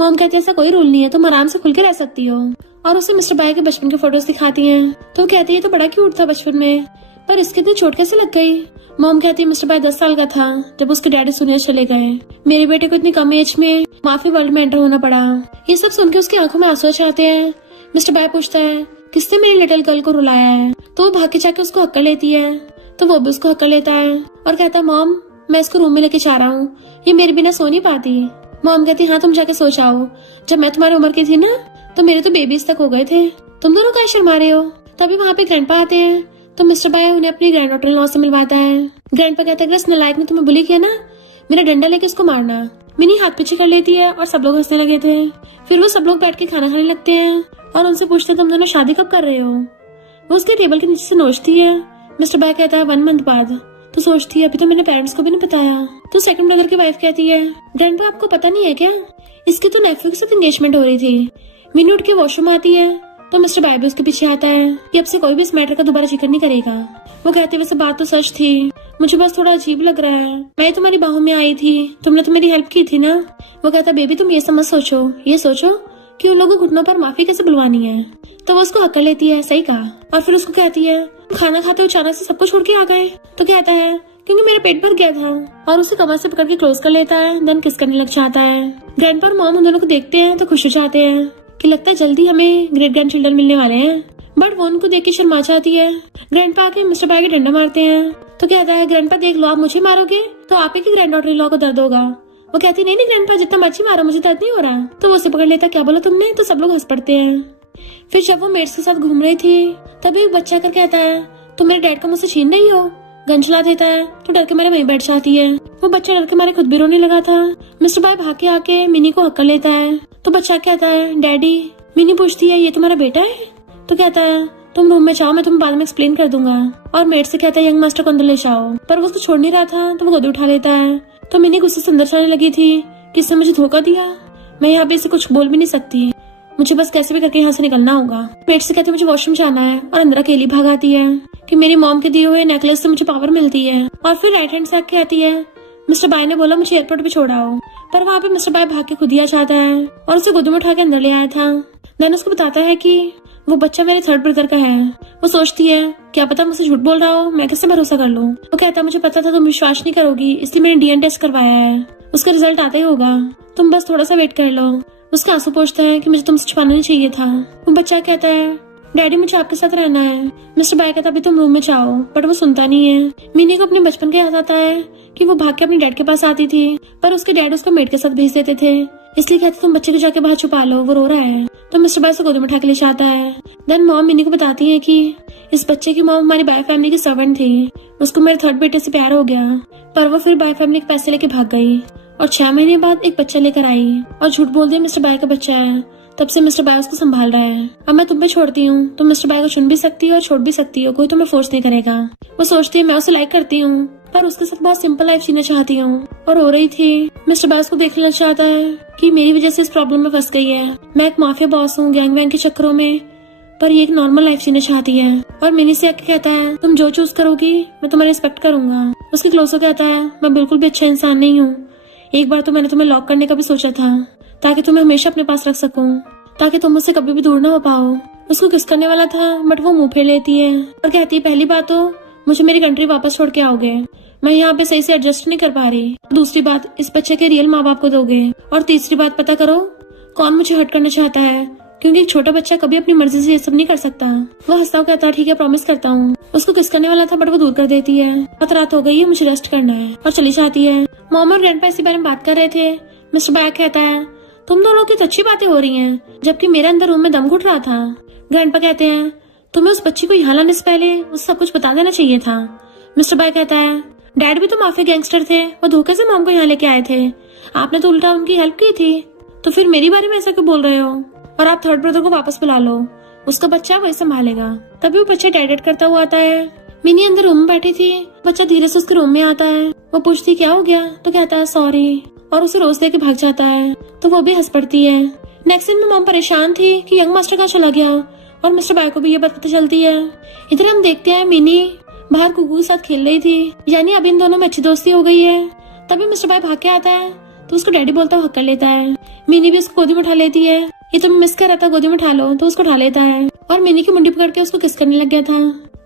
मॉम कहती है ऐसा कोई रूल नहीं है, तुम आराम से खुल के रह सकती हो। और उसे मिस्टर बाय के बचपन के फोटोज दिखाती है। तो कहती है तो बड़ा क्यूट था बचपन में, पर इसके इतनी चोट कैसे लग गई। मॉम कहती है मिस्टर बाय 10 साल का था जब उसके डैडी सुनियर चले गए, मेरे बेटे को इतनी कम एज में माफिया वर्ल्ड में एंटर होना पड़ा। ये सब सुनकर उसकी आंखों में आंसू आते हैं। मिस्टर बाय पूछता है किसने मेरी लिटिल गर्ल को रुलाया है। तो वो भाग के जाके उसको हक्का लेती है। तो वो भी उसको हक्का लेता है और कहता है मॉम मैं इसको रूम में लेके जा रहा हूँ, ये मेरे बिना सो नहीं पाती। मॉम कहती हाँ तुम जाके सो जाओ, जब मैं तुम्हारी उम्र की थी ना तो मेरे तो बेबीज तक हो गए थे, तुम दोनों क्या शर्मा रहे हो। तभी वहाँ पे ग्रैंडपा आते हैं। तो मिस्टर बाय उन्हें अपनी ग्रैंड डॉटर इन लॉ से मिलवाता है। ग्रैंडपा कहता है अगर इस नालायक ने तुम्हें बुली किया ना मेरा डंडा लेके इसको मारना। मिनी हाथ पीछे कर लेती है और सब लोग हंसने लगे थे। फिर वो सब लोग बैठ के खाना खाने लगते हैं और उनसे पूछते तुम दोनों शादी कब कर रहे हो। वो उसके टेबल के नीचे से नोचती है। मिस्टर बाय कहता है 1 मंथ बाद। तो सोचती है अभी तो मैंने पेरेंट्स को भी नहीं बताया। तो सेकंड ब्रदर की वाइफ कहती है ग्रैंडपा आपको पता नहीं है क्या, इसकी तो नेफ्यू के साथ एंगेजमेंट हो रही थी। मिनी उठ के वॉशरूम आती है। तो मिस्टर बाय भी उसके पीछे आता है कि अब से कोई भी इस मैटर का दोबारा जिक्र नहीं करेगा। वो कहते वैसे बात तो सच थी, मुझे बस थोड़ा अजीब लग रहा है, मैं तुम्हारी बाहों में आई थी, तुमने तो मेरी हेल्प की थी ना। वो कहता बेबी तुम ये समझ सोचो, ये सोचो कि उन लोगों घुटनों पर माफी कैसे बुलवानी है। तो वो उसको हक्का लेती है सही कहा। और फिर उसको कहती है खाना खाते अचानक से सबको छोड़ के आ गए। तो कहता है क्योंकि मेरा पेट भर गया था। और उसे कमर से पकड़ के क्लोज कर लेता है, देन किस करने लग जाता है। ग्रैंडपा और मॉम उन दोनों को देखते हैं तो खुश हो जाते हैं कि लगता है जल्दी हमें ग्रेट ग्रैंड चिल्ड्रन मिलने वाले हैं। बट वो उनको देख के शर्मा जाती है। ग्रैंडपा आके मिस्टर बाय के डंडा मारते हैं। तो कहता है ग्रैंडपा देख लो आप मुझे मारोगे तो आप ही की ग्रैंड डॉटर इन लॉ को दर्द होगा। वो कहती नहीं ग्रैंडपा जितना मर्जी मारो मुझे दर्द नहीं हो रहा। तो वो उसे पकड़ लेता क्या बोला तुमने। तो सब लोग हंस पड़ते हैं। फिर जब वो मेट्स के साथ घूम रही थी तभी बच्चा कर कहता है तुम मेरे डैड को मुझसे छीन रही हो। गन चला देता है तो डर के मारे वहीं बैठ जाती है। वो बच्चा डर के मारे खुद भी रोने लगा था। मिस्टर बाय भाग के आके मिनी को हक्का लेता है। तो बच्चा कहता है डैडी। मिनी पूछती है ये तुम्हारा बेटा है। तो कहता है तुम रूम में जाओ मैं तुम्हें बाद में एक्सप्लेन कर दूंगा। और मेट से कहता है यंग मास्टर को अंदर ले जाओ, पर वो उसको छोड़ नहीं रहा था तो वो गोदी उठा लेता है। तो मिनी गुस्से से अंदर जाने लगी थी कि इसने मुझे धोखा दिया, मैं यहाँ पे इसे कुछ बोल भी नहीं सकती, मुझे बस कैसे भी करके यहाँ से निकलना होगा। मेट से कहते मुझे वॉशरूम जाना है और अंदर अकेली भाग आती है कि मेरी मॉम के दिए हुए नेकलेस से मुझे पावर मिलती है। और फिर राइट हैंड से आके आती है मिस्टर बाय ने बोला मुझे एयरपोर्ट पे छोड़ाओ, पर वहाँ पे मिस्टर बाय भाग के खुद ही आ जाता है और उसे गोदी में उठा के अंदर ले आया था। देन उसको बताता है कि वो बच्चा मेरे थर्ड ब्रदर का है। वो सोचती है क्या पता मुझसे झूठ बोल रहा हो, मैं कैसे भरोसा कर लूं। वो कहता है मुझे पता था तुम विश्वास नहीं करोगी इसलिए मैंने डीएनए टेस्ट करवाया है, उसका रिजल्ट आता ही होगा, तुम बस थोड़ा सा वेट कर लो। उसके आंसू पोंछता है कि मुझे तुमसे छुपाना नहीं चाहिए था। वो बच्चा कहता है डैडी मुझे आपके साथ रहना है। मिस्टर बाय कहता अभी तुम रूम में जाओ, बट वो सुनता नहीं है। मिनी को अपने बचपन का याद आता है कि वो भाग के अपने डैड के पास आती थी, पर उसके डैड उसको मेड के साथ भेज देते थे, इसलिए कहते तुम बच्चे को जाके बाहर छुपा लो, वो रो रहा है। तो मिस्टर बाय उसे गोदी में उठा के ले जाता है। देन मॉम मिनी को बताती है कि इस बच्चे की मॉम हमारी बाय फैमिली की सर्वेंट थी, उसको मेरे थर्ड बेटे से प्यार हो गया, पर वो फिर बाय फैमिली के पैसे लेके भाग गई और 6 महीने बाद एक बच्चा लेकर आई और झूठ बोल दिया मिस्टर बाय का बच्चा है। तब से मिस्टर बाय उसको संभाल रहा है। अब मैं तुम पे छोड़ती हूँ, तुम मिस्टर बाय को चुन भी सकती हो और छोड़ भी सकती हो, कोई तुम्हें फोर्स नहीं करेगा। वो सोचती है मैं उसे लाइक करती हूँ, पर उसके साथ बहुत सिंपल लाइफ जीना चाहती हूँ, और रो रही थी। मिस्टर बाय उसको देखना चाहता है कि मेरी वजह से इस प्रॉब्लम में फंस गई है, मैं एक माफिया बॉस हूँ गैंग वैंग के चक्करों में, पर ये एक नॉर्मल लाइफ जीना चाहती है। और मिनी से आके कहता है तुम जो चूज करोगी मैं तुम्हारी रिस्पेक्ट करूंगा। उसके क्लोज कहता है मैं बिल्कुल भी अच्छा इंसान नहीं हूँ, एक बार तो मैंने तुम्हें लॉक करने का भी सोचा था ताकि तुम्हें हमेशा अपने पास रख सकूं, ताकि तुम मुझसे कभी भी दूर ना हो पाओ। उसको किस करने वाला था, बट वो मुंह फेर लेती है और कहती है पहली बात तो मुझे मेरी कंट्री वापस छोड़ के आओगे, मैं यहाँ पे सही से एडजस्ट नहीं कर पा रही। दूसरी बात इस बच्चे के रियल माँ बाप को दोगे, और तीसरी बात पता करो कौन मुझे हर्ट करना चाहता है, क्योंकि एक छोटा बच्चा कभी अपनी मर्जी से ये सब नहीं कर सकता। वो हंसता हुआ कहता है ठीक है प्रॉमिस करता हूँ। उसको किस करने वाला था बट वो दूर कर देती है। रात हो गई है, मुझे रेस्ट करना है, और चली जाती है। मॉम और ग्रैंडपा इसी बारे में बात कर रहे थे। मिस्टर बाय कहता है तुम दोनों की तो अच्छी बातें हो रही हैं, जबकि मेरे अंदर रूम में दम घुट रहा था। ग्रैंडपा कहते हैं तुम्हें उस बच्ची को यहाँ लाने से पहले उसे सब कुछ बता देना चाहिए था। मिस्टर बाय कहता है डैड भी तो माफिया गैंगस्टर थे, वो धोखे से मॉम को यहाँ लेके आए थे, आपने तो उल्टा उनकी हेल्प की थी, तो फिर मेरी बारे में ऐसा क्यों बोल रहे हो, और आप थर्ड ब्रदर को वापस बुला लो, उसका बच्चा वही संभालेगा। तभी वो बच्चा डेडेट करता हुआ आता है। मिनी अंदर रूम में बैठी थी, बच्चा धीरे से उसके रूम में आता है। वो पूछती क्या हो गया, तो कहता है सॉरी, और उसे रोज लेके भाग जाता है। तो वो भी हंस पड़ती है। नेक्स्ट दिन में मॉम परेशान थी कि यंग मास्टर कहाँ चला गया, और मिस्टर बाय को भी ये बात पता चलती है। इधर हम देखते हैं मिनी बाहर कुकू के साथ खेल रही थी, यानी अब इन दोनों में अच्छी दोस्ती हो गई है। तभी मिस्टर बाय भाग के आता है तो उसको डैडी बोलता हुआ हक कर लेता है। मिनी भी उसको गोदी में उठा लेती है, ये तुम्हें मिस कर रहा था गोदी में उठा लो, तो उसको उठा लेता है और मिनी की मुंडी पकड़ के उसको किस करने लग गया था।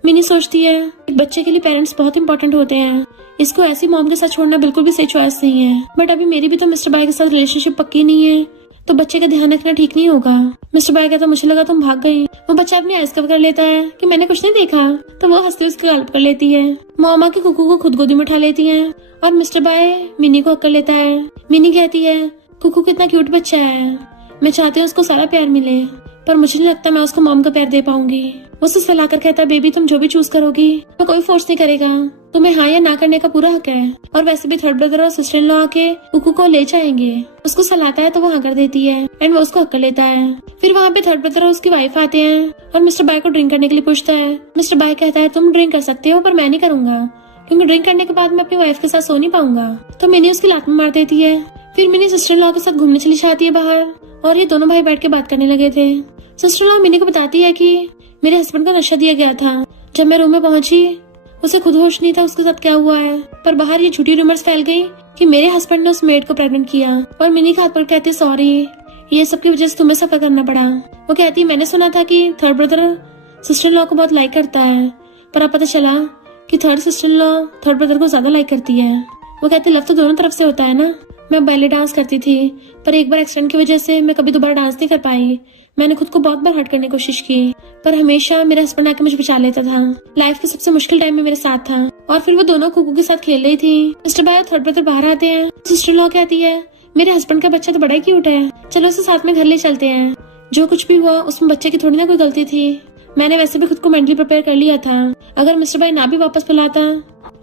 मिनी सोचती है एक बच्चे के लिए पेरेंट्स बहुत इंपॉर्टेंट होते हैं, इसको ऐसी मॉम के साथ छोड़ना बिल्कुल भी सही चॉइस नहीं है, बट अभी मेरी भी तो मिस्टर बाय के साथ रिलेशनशिप पक्की नहीं है, तो बच्चे का ध्यान रखना ठीक नहीं होगा। मिस्टर बाय कहता मुझे लगा तुम भाग गई। वो बच्चा अपनी आइस कवर कर लेता है कि मैंने कुछ नहीं देखा, तो वो हंसते उसकी हेल्प कर लेती है। मॉमा की कुकू को खुद गोदी में उठा लेती है और मिस्टर बाय मिनी को हक कर लेता है। मिनी कहती है कुकू कितना क्यूट बच्चा है, मैं चाहती हूँ उसको सारा प्यार मिले, पर मुझे नहीं लगता मैं उसको मॉम का प्यार दे पाऊंगी। वो उसे सहलाकर कहता है बेबी तुम जो भी चूज करोगी तो कोई फोर्स नहीं करेगा, तुम्हें हाँ या ना करने का पूरा हक है, और वैसे भी थर्ड ब्रदर और सिस्टर इन लॉ आके कुकू को ले जाएंगे। उसको सहलाता है तो वो हाँ कर देती है एंड वो उसको हक कर लेता है। फिर वहाँ पे थर्ड ब्रदर और उसकी वाइफ आते हैं और मिस्टर बाय को ड्रिंक करने के लिए पूछता है। मिस्टर बाय कहता है तुम ड्रिंक कर सकते हो पर मैं नहीं करूंगा, क्योंकि ड्रिंक करने के बाद मैं अपनी वाइफ के साथ सो नहीं पाऊंगा। तो मिनी उसकी लात में मार देती है। फिर मिनी सिस्टर इन लॉ के साथ घूमने चली जाती है बाहर, और ये दोनों भाई बैठ के बात करने लगे थे। सिस्टर इन लॉ मिनी को बताती है कि मेरे हस्बैंड को नशा दिया गया था, जब मैं रूम में पहुंची उसे खुद होश नहीं था उसके साथ क्या हुआ है, पर बाहर ये झूठी रूमर्स फैल गई कि मेरे हस्बैंड ने उस मेड को प्रेग्नेंट किया, और मिनी के हाथ पर कहती सॉरी ये सब की वजह से तुम्हें सफर करना पड़ा। वो कहती मैंने सुना था कि third brother sister in law को बहुत लाइक करता है, पर अब पता चला कि third sister in law third brother को ज्यादा लाइक करती है। वो कहती लव तो दोनों तरफ से होता है ना। मैं बैले डांस करती थी, पर एक बार एक्सीडेंट की वजह से मैं कभी दोबारा डांस नहीं कर पाई। मैंने खुद को बहुत बार हर्ट करने की कोशिश की, पर हमेशा मेरा हस्बैंड आके मुझे बचा लेता था। लाइफ के सबसे मुश्किल टाइम में मेरे साथ था। और फिर वो दोनों कुकू के साथ खेल रही थी। मिस्टर बाय और थर्ड ब्रदर बाहर आते हैं। सिस्टर इन लॉ कहती है मेरे हस्बैंड का बच्चा तो बड़ा ही क्यूट है, चलो उसे साथ में घर ले चलते हैं। जो कुछ भी हुआ उसमें बच्चे की थोड़ी ना कोई गलती थी, मैंने वैसे भी खुद को मेंटली प्रिपेयर कर लिया था। अगर मिस्टर बाय ना भी वापस बुलाता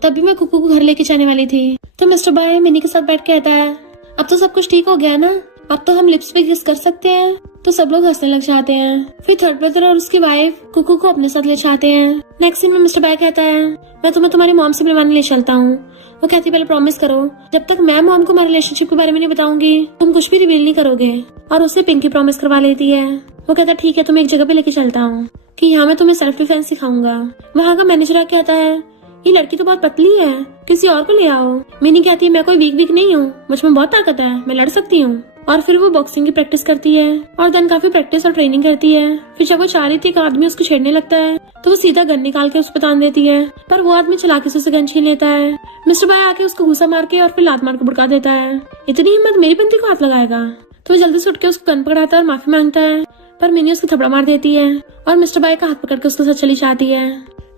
तब भी मैं कुकू को घर लेके जाने वाली थी। तो मिस्टर बाय मिनी के साथ बैठ कहता है अब तो सब कुछ ठीक हो गया ना, अब तो हम लिप्स पे किस कर सकते हैं। तो सब लोग हंसने लग जाते हैं। फिर थर्ड ब्रदर और उसकी वाइफ कुकू को अपने साथ ले जाते हैं। नेक्स्ट सीन में मिस्टर बाय कहता है मैं तुम्हें तुम्हारी मॉम से मिलवाने ले चलता हूँ। वो कहती पहले प्रॉमिस करो जब तक मैं मॉम को हमारे रिलेशनशिप के बारे में नहीं बताऊंगी तुम कुछ भी रिवील नहीं करोगे, और उससे पिंकी प्रॉमिस करवा लेती है। वो कहता ठीक है तुम्हें एक जगह पे लेके चलता हूँ कि यहाँ मैं तुम्हें सेल्फ डिफेंस सिखाऊंगा। वहाँ का मैनेजर कहता है ये लड़की तो बहुत पतली है, किसी और को ले आओ। मिनी कहती है मैं कोई वीक नहीं हूँ, मुझ में बहुत ताकत है, मैं लड़ सकती हूँ। और फिर वो बॉक्सिंग की प्रैक्टिस करती है और देन काफी प्रैक्टिस और ट्रेनिंग करती है। फिर जब वो चाह रही थी एक आदमी उसको छेड़ने लगता है तो वो सीधा गन निकाल के उस पर तान देती है, पर वो आदमी चालाकी से उसे गन छीन लेता है। मिस्टर बाय आके उसको घूसा मार के और फिर लात मार के भड़का देता है। इतनी हिम्मत मेरी बंदी को हाथ लगाएगा। तो वो जल्दी से उठ के उसको गन पकड़ाता है और माफी मांगता है, पर मिनी उसको थपड़ा मार देती है और मिस्टर बाय का हाथ पकड़ के उसके साथ चली जाती है।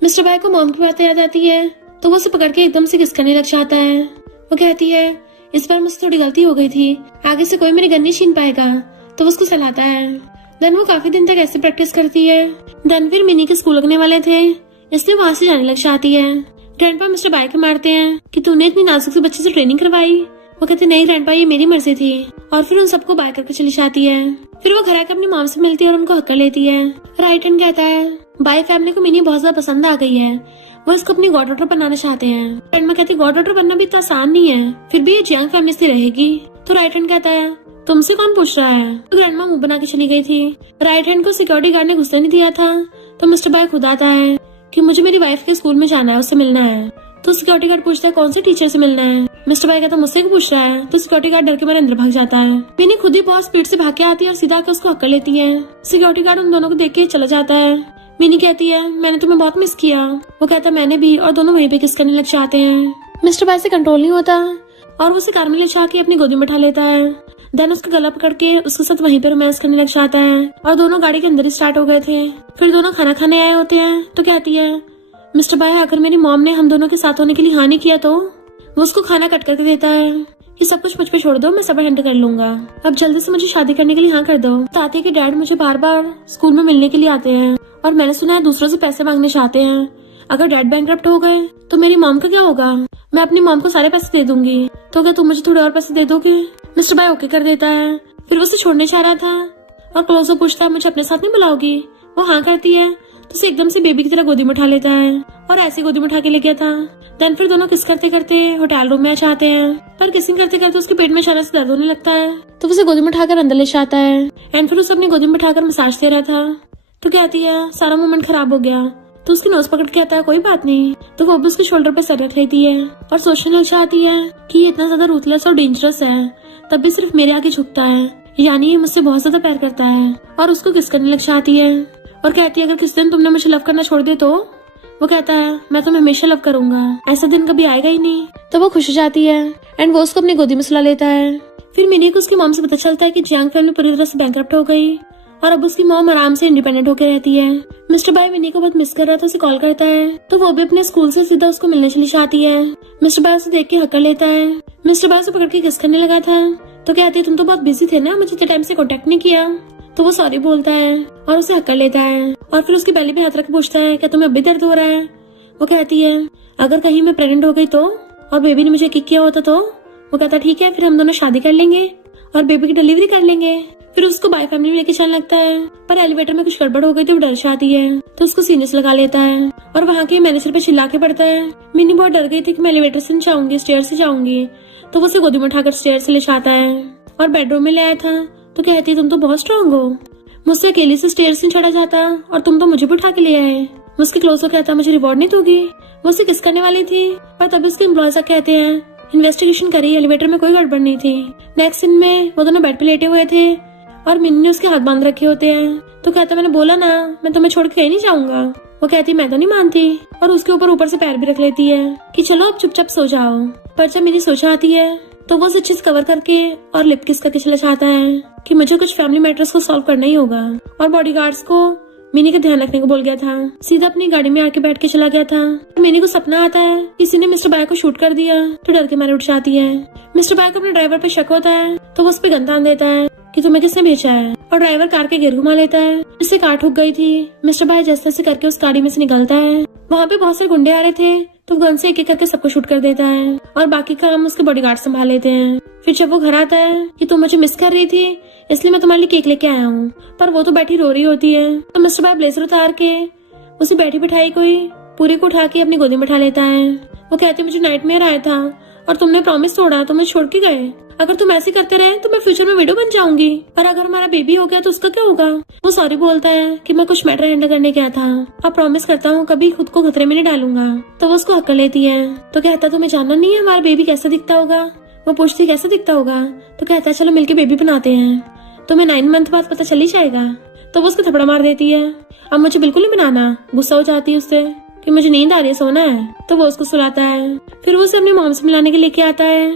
मिस्टर बाय को मॉम की बातें याद आती है तो वो उसे पकड़ के एकदम से किस करने लग जाता है। वो कहती है इस बार मुझसे थोड़ी गलती हो गई थी, आगे से कोई मेरी गन नहीं छीन पाएगा। तो वो उसको सहलाता है। देन वो काफी दिन तक ऐसे प्रैक्टिस करती है। देन फिर मिनी के स्कूल लगने वाले थे, इसलिए वहां से जाने लग जाती है। ग्रैंडपा मिस्टर बाय के मारते हैं कि तूने इतनी नाजुक से बच्चे से ट्रेनिंग करवाई। वो कहते नहीं ग्रैंडपा, ये मेरी मर्जी थी, और फिर उन सबको बाय करके चली जाती है। फिर वो घर आकर अपनी मॉम से मिलती है और उनको हक कर लेती है। राइटन कहता है बाय फैमिली को मिनी बहुत ज्यादा पसंद आ गई है, वो इसको अपनी गॉड डॉटर बनाना चाहते हैं। ग्रैंडमा कहती है गॉड डॉटर बनना भी इतना आसान नहीं है, फिर भी ये जियांग फैमिली से रहेगी। तो राइटन कहता है तुमसे कौन पूछ रहा है। तो ग्रैंडमा मुंह बना के चली गई थी। राइट हैंड को सिक्योरिटी गार्ड ने घुसने नहीं दिया था, तो मिस्टर बाय खुद आता है कि मुझे मेरी वाइफ के स्कूल में जाना है, उससे मिलना है। तो सिक्योरिटी गार्ड पूछता है कौन से टीचर से मिलना है। मिस्टर बाय कहता मुझसे क्यों पूछ रहा है। तो सिक्योरिटी गार्ड डर के मारे अंदर भाग जाता है। मिनी खुद ही बहुत स्पीड से भाग के आती है और सीधा आकर उसको हक कर लेती है। सिक्योरिटी गार्ड उन दोनों को देख के चला जाता है। मिनी कहती है मैंने तुम्हें बहुत मिस किया। वो कहता है मैंने भी, और दोनों वहीं पे किस करने लग जाते हैं। मिस्टर बाय से कंट्रोल नहीं होता और वो उसे कार में ले जाके अपनी गोदी में उठा लेता है। देन उसका गला पकड़ के उसके साथ वहीं पे रोमांस करने लग जाता है, और दोनों गाड़ी के अंदर ही स्टार्ट हो गए थे। फिर दोनों खाना खाने आए होते हैं। तो कहती है मिस्टर बाय अगर मेरी मॉम ने हम दोनों के साथ होने के लिए हाँ नहीं किया तो। वो उसको खाना कट करके देता है कि सब कुछ मुझ पे छोड़ दो, मैं सब हैंडल कर लूंगा, अब जल्दी से मुझे शादी करने के लिए हाँ कर दो। ताती के डैड मुझे बार बार स्कूल में मिलने के लिए आते हैं, और मैंने सुना है दूसरों से पैसे मांगने चाहते हैं। अगर डैड बैंकरप्ट हो गए तो मेरी मॉम का क्या होगा। मैं अपनी मॉम को सारे पैसे दे दूंगी, तो क्या तुम मुझे थोड़े और पैसे दे दोगे। मिस्टर बाय ओके कर देता है। फिर वो उसे छोड़ने चाह रहा था और क्लोजो पूछता है मुझे अपने साथ नहीं बुलाओगी। वो हाँ करती है तो उसे एकदम से बेबी की तरह गोदी में उठा लेता है, और ऐसे गोदी में उठा के ले गया था। देन फिर दोनों किस करते करते होटल रूम में आ जाते हैं, पर किसिंग करते करते उसके पेट में अचानक से दर्द होने लगता है। तो उसे गोदी में उठाकर अंदर ले जाता है। एंड फिर उसे अपनी गोदी में उठाकर मसाज दे रहा था। तो कहती है सारा मोमेंट खराब हो गया। तो उसकी नोज पकड़ के आता है कोई बात नहीं। तो वो भी उसके शोल्डर पे सर रख लेती है और सोचने लग जाती है कि ये इतना ज्यादा रूथलेस और डेंजरस है, तब भी सिर्फ मेरे आगे झुकता है, यानी ये मुझसे बहुत ज्यादा प्यार करता है। और उसको किस करने लग जाती है और कहती है अगर किस दिन तुमने मुझे लव करना छोड़ दे तो। वो कहता है मैं तुम्हें हमेशा लव करूंगा, ऐसा दिन कभी आएगा ही नहीं। तो वो खुश हो जाती है एंड वो उसको अपनी गोदी में सुला लेता है। फिर मिनी को उसकी मॉम से पता चलता है कि जियांग फैमिली पूरी तरह से बैंकरप्ट हो गई और अब उसकी मॉम आराम से इंडिपेंडेंट होकर रहती है। मिस्टर बाय मिनी को बहुत मिस कर रहा था, उसे कॉल करता है। तो वो भी अपने स्कूल से सीधा उसको मिलने चली जाती है। मिस्टर बाय उसे देख के हक कर लेता है। मिस्टर बाय उसे पकड़ के किस करने लगा था। तो कहती है तुम तो बहुत बिजी थे ना, मुझे इतने टाइम से कॉन्टेक्ट नहीं किया। तो वो सॉरी बोलता है और उसे हक कर लेता है, और फिर उसकी बेली पे हाथ रख पूछता है क्या तुम्हें अब भी दर्द हो रहा है। वो कहती है अगर कहीं मैं प्रेग्नेंट हो गई तो, और बेबी ने मुझे किक किया होता तो। वो कहता ठीक है, फिर हम दोनों शादी कर लेंगे और बेबी की डिलीवरी कर लेंगे। फिर उसको बाय फैमिली में लेके चलने लगता है, पर एलिवेटर में कुछ गड़बड़ हो गई तो वो डर जाती है। तो उसको सीने से लगा लेता है और वहाँ के मैनेजर पे चिल्ला के पड़ता है। मिनी बहुत डर गई थी कि मैं एलिवेटर से नहीं जाऊंगी, स्टेयर से जाऊंगी। तो वो उसे गोदी में उठाकर स्टेयर से ले जाता है और बेडरूम में ले आया था। तो कहती है तुम तो बहुत स्ट्रांग हो, मुझसे अकेले से स्टेयर से चढ़ा जाता और तुम तो मुझे भी उठा के ले आए। उसके क्लोज को कहता मुझे रिवॉर्ड नहीं दोगी। वो उसे किस करने वाली थी, पर तभी उसके एम्प्लॉयज कहते हैं इन्वेस्टिगेशन करी, एलिवेटर में कोई गड़बड़ नहीं थी। नेक्स्ट सीन में वो दोनों बेड पे लेटे हुए थे और मिनी ने उसके हाथ बांध रखे होते हैं। तो कहता मैंने बोला ना मैं तुम्हें छोड़ के कहीं नहीं जाऊंगा। वो कहती मैं तो नहीं मानती, और उसके ऊपर से पैर भी रख लेती है कि चलो अब चुपचाप सो जाओ। पर जब मिनी सो जाती है तो वो उसे अच्छे से कवर करके और लिप किस करके चला जाता है कि मुझे कुछ फैमिली मैटर्स को सॉल्व करना ही होगा, और बॉडीगार्ड्स को मिनी का ध्यान रखने को बोल गया था। सीधा अपनी गाड़ी में आके बैठ के चला गया था। मिनी को सपना आता है किसी ने मिस्टर बाय को शूट कर दिया, तो डर के मारे उठ जाती है। मिस्टर बाय को अपने ड्राइवर पे शक होता है, तो वो उस पे गन तान देता है कि तुम्हें किसने भेजा है, और ड्राइवर कार के गिर घुमा लेता है जिससे कार ठुक गई थी। मिस्टर बाय जैसे तैसे करके उस गाड़ी में से निकलता है। वहाँ पे बहुत सारे गुंडे आ रहे थे, तो गन से एक एक करके सबको शूट कर देता है और बाकी काम उसके बॉडीगार्ड संभाल लेते हैं। फिर जब वो घर आता है कि तुम मुझे मिस कर रही थी इसलिए मैं तुम्हारे लिए केक लेके आया हूँ, पर वो तो बैठी रो रही होती है। तो मिस्टर बाय ब्लेजर उतार के उसे बैठी बिठाई कोई पूरी को उठा के अपनी गोदी में उठा लेता है। वो कहती है मुझे नाइटमेयर आया था और तुमने प्रॉमिस तोड़ा, तुम्हें छोड़ के गए। अगर तुम ऐसे करते रहे तो मैं फ्यूचर में विडो बन जाऊंगी, पर अगर हमारा बेबी हो गया तो उसका क्या होगा। वो सॉरी बोलता है कि मैं कुछ मैटर हैंडल करने गया था, अब प्रॉमिस करता हूँ कभी खुद को खतरे में नहीं डालूंगा। तो वो उसको हक कर लेती है। तो कहता तुम्हें जानना नहीं है हमारा बेबी कैसा दिखता होगा। वो पूछती कैसा दिखता होगा। तो कहता है चलो मिलके बेबी बनाते हैं, तुम्हें 9 मंथ बाद पता चल ही जाएगा। तो वो उसको थपड़ा मार देती है। अब मुझे बिल्कुल नहीं बनाना। गुस्सा हो जाती है उससे कि मुझे नींद आ रही है, सोना है। तो वो उसको सुलाता है। फिर वो उसे अपने मॉम से मिलाने के लेके आता है।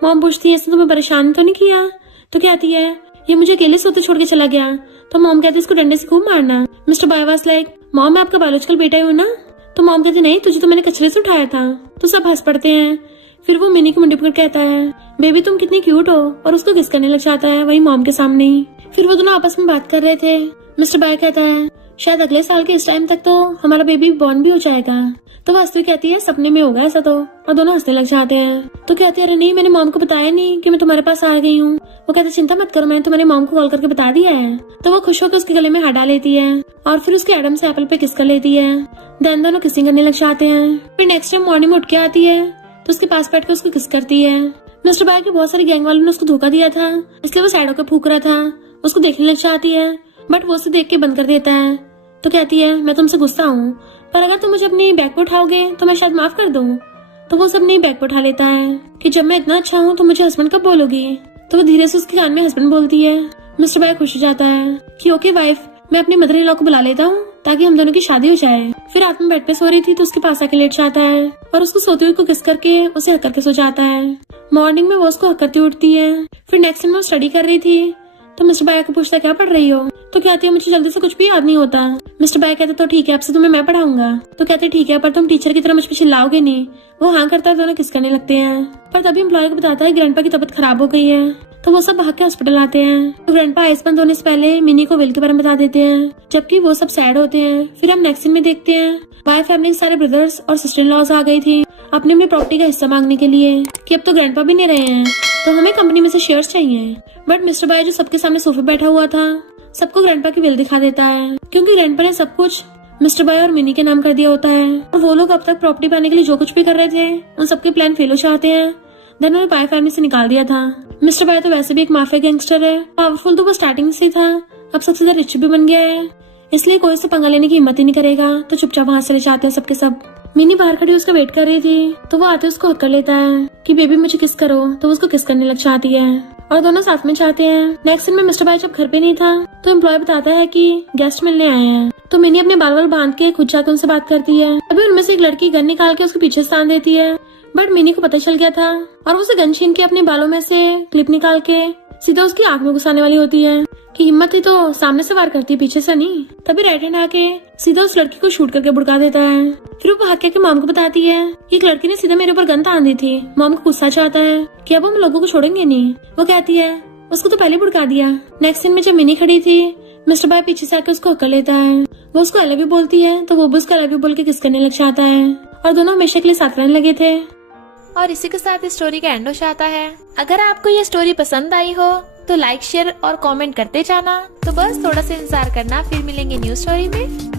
मॉम पूछती है इसने तुम्हें परेशान तो नहीं किया। तो कहती है ये मुझे अकेले सोते छोड़ के चला गया। तो मॉम कहती इसको डंडे से खूब मारना। Mister boy was like, mom मैं आपका बायोलॉजिकल बेटा हूँ ना? तो मॉम कहती नहीं, तुझे तो मैंने कचरे से उठाया था। तो सब हंस पड़ते हैं। फिर वो मिनी को मुंडी पकड़ कहता है, बेबी तुम कितनी क्यूट हो, और उसको किस करने लग जाता है वही मॉम के सामने ही। फिर वो दोनों आपस में बात कर रहे थे। मिस्टर बॉय कहता है शायद अगले साल के इस टाइम तक तो हमारा बेबी बॉर्न भी हो जाएगा। तो वास्तविक कहती है सपने में होगा ऐसा तो, और दोनों हंसने लग जाते हैं। तो कहती है अरे नहीं, मैंने मॉम को बताया नहीं कि मैं तुम्हारे पास आ गई हूँ। वो कहते चिंता मत करो, मैंने तुम्हारे मॉम को कॉल करके बता दिया है। तो वो खुश होकर उसके गले में हाथ डाल लेती है और फिर उसके एडम से एप्पल पे किस कर लेती है। देन दोनों किसिंग करने लग जाते हैं। फिर नेक्स्ट टाइम मॉर्निंग में उठ के आती है तो उसके पास बैठ कर उसको किस करती है। मिस्टर बॉय के बहुत सारे गैंग वालों ने उसको धोखा दिया था, इसलिए वो सैड होकर फूक रहा था। उसको देखने लग जाती है बट वो उसे देख के बंद कर देता है। तो कहती है मैं तुमसे गुस्सा हूँ, पर अगर तुम मुझे अपनी बैग पे उठाओगे तो मैं शायद माफ कर दूं। तो वो सब अपनी बैग पे उठा लेता है कि जब मैं इतना अच्छा हूँ तो मुझे हस्बैंड कब बोलोगी। तो वो धीरे से उसके कान में हस्बैंड बोलती है। मिस्टर बॉय खुश हो जाता है कि ओके वाइफ, मैं अपनी मदर इन लॉ को बुला लेता हूँ ताकि हम दोनों की शादी हो जाए। फिर रात में बेड पे सो रही थी तो उसके पास आके लेट जाता है और उसको सोते हुए को किस करके उसे हक करके सो जाता है। मॉर्निंग में वो उसको हक करती उठती है। फिर नेक्स्ट टाइम वो स्टडी कर रही थी तो मिस्टर बाय को पूछता क्या पढ़ रही हो। तो कहती है मुझे जल्दी से कुछ भी याद नहीं होता। मिस्टर बाय कहते तो ठीक है, अब से तुम्हें मैं पढ़ाऊंगा। तो कहते ठीक है, पर तुम टीचर की तरह मुझ पे चिल्लाओगे नहीं। वो हाँ करता है, दोनों किस करने लगते हैं। पर तभी एम्प्लॉय को बताता है ग्रैंडपा की तबीयत खराब हो गई है। तो वो सब भाग के हॉस्पिटल आते हैं। तो ग्रैंडपा आइस बंद होने से पहले मिनी को विल के बारे में बता देते हैं, जबकि वो सब सैड होते हैं। फिर हम नेक्स्ट सीन में देखते हैं बाय फैमिली सारे ब्रदर्स और सिस्टर इन लॉज आ गई थी अपनी अपनी प्रॉपर्टी का हिस्सा मांगने के लिए कि अब तो ग्रैंडपा भी नहीं रहे हैं तो हमें कंपनी में से शेयर्स चाहिए। बट मिस्टर बाय जो सबके सामने सोफे बैठा हुआ था सबको ग्रैंडपा की विल दिखा देता है, क्योंकि ग्रैंडपा ने सब कुछ मिस्टर बाय और मिनी के नाम कर दिया होता है। और वो लोग अब तक प्रॉपर्टी पाने के लिए जो कुछ भी कर रहे थे उन सबके प्लान फेल हो जाते हैं। देन उन्हें बाय फैमिली से निकाल दिया था। मिस्टर बाय तो वैसे भी एक माफिया गैंगस्टर है, पावरफुल तो वो स्टार्टिंग से था, अब सबसे ज्यादा रिच भी बन गया है, इसलिए कोई उससे पंगा लेने की हिम्मत ही नहीं करेगा। तो चुपचाप वहां से ले जाते हैं सबके सब। मिनी बाहर खड़ी उसका वेट कर रही थी तो वो आते उसको हक कर लेता है कि बेबी मुझे किस करो। तो वो उसको किस करने लग जाती है और दोनों साथ में जाते हैं। नेक्स्ट दिन में मिस्टर बाय जब घर पे नहीं था तो एम्प्लॉय बताता है कि गेस्ट मिलने आए हैं। तो मिनी अपने बाल बांध के खुद जाकर उनसे बात करती है। अभी उनमें से एक लड़की गन निकाल के उसके पीछे स्थान देती है, बट मिनी को पता चल गया था और उसे गन छीन के अपने बालों में से क्लिप निकाल के सीधा उसकी आंख में घुसाने वाली होती है कि हिम्मत ही तो सामने से वार करती है, पीछे से नहीं। तभी राइट हैंड आके सीधा उस लड़की को शूट करके भड़का देता है। फिर वो भाग के मॉम को बताती है एक लड़की ने सीधा मेरे ऊपर गन तान दी थी। मॉम को गुस्सा चाहता है कि अब हम लोगों को छोड़ेंगे नहीं। वो कहती है उसको तो पहले भड़का दिया। नेक्स्ट सीन में जब मिनी खड़ी थी मिस्टर बाय पीछे से आके उसको हक कर लेता है। वो उसको आई लव यू बोलती है तो वो भी उसको आई लव यू बोल के किस करने लग जाता है और दोनों हमेशा के लिए साथ रहने लगे थे। और इसी के साथ इस स्टोरी का एंड हो जाता है। अगर आपको ये स्टोरी पसंद आई हो तो लाइक शेयर और कमेंट करते जाना। तो बस थोड़ा सा इंतजार करना, फिर मिलेंगे न्यू स्टोरी में।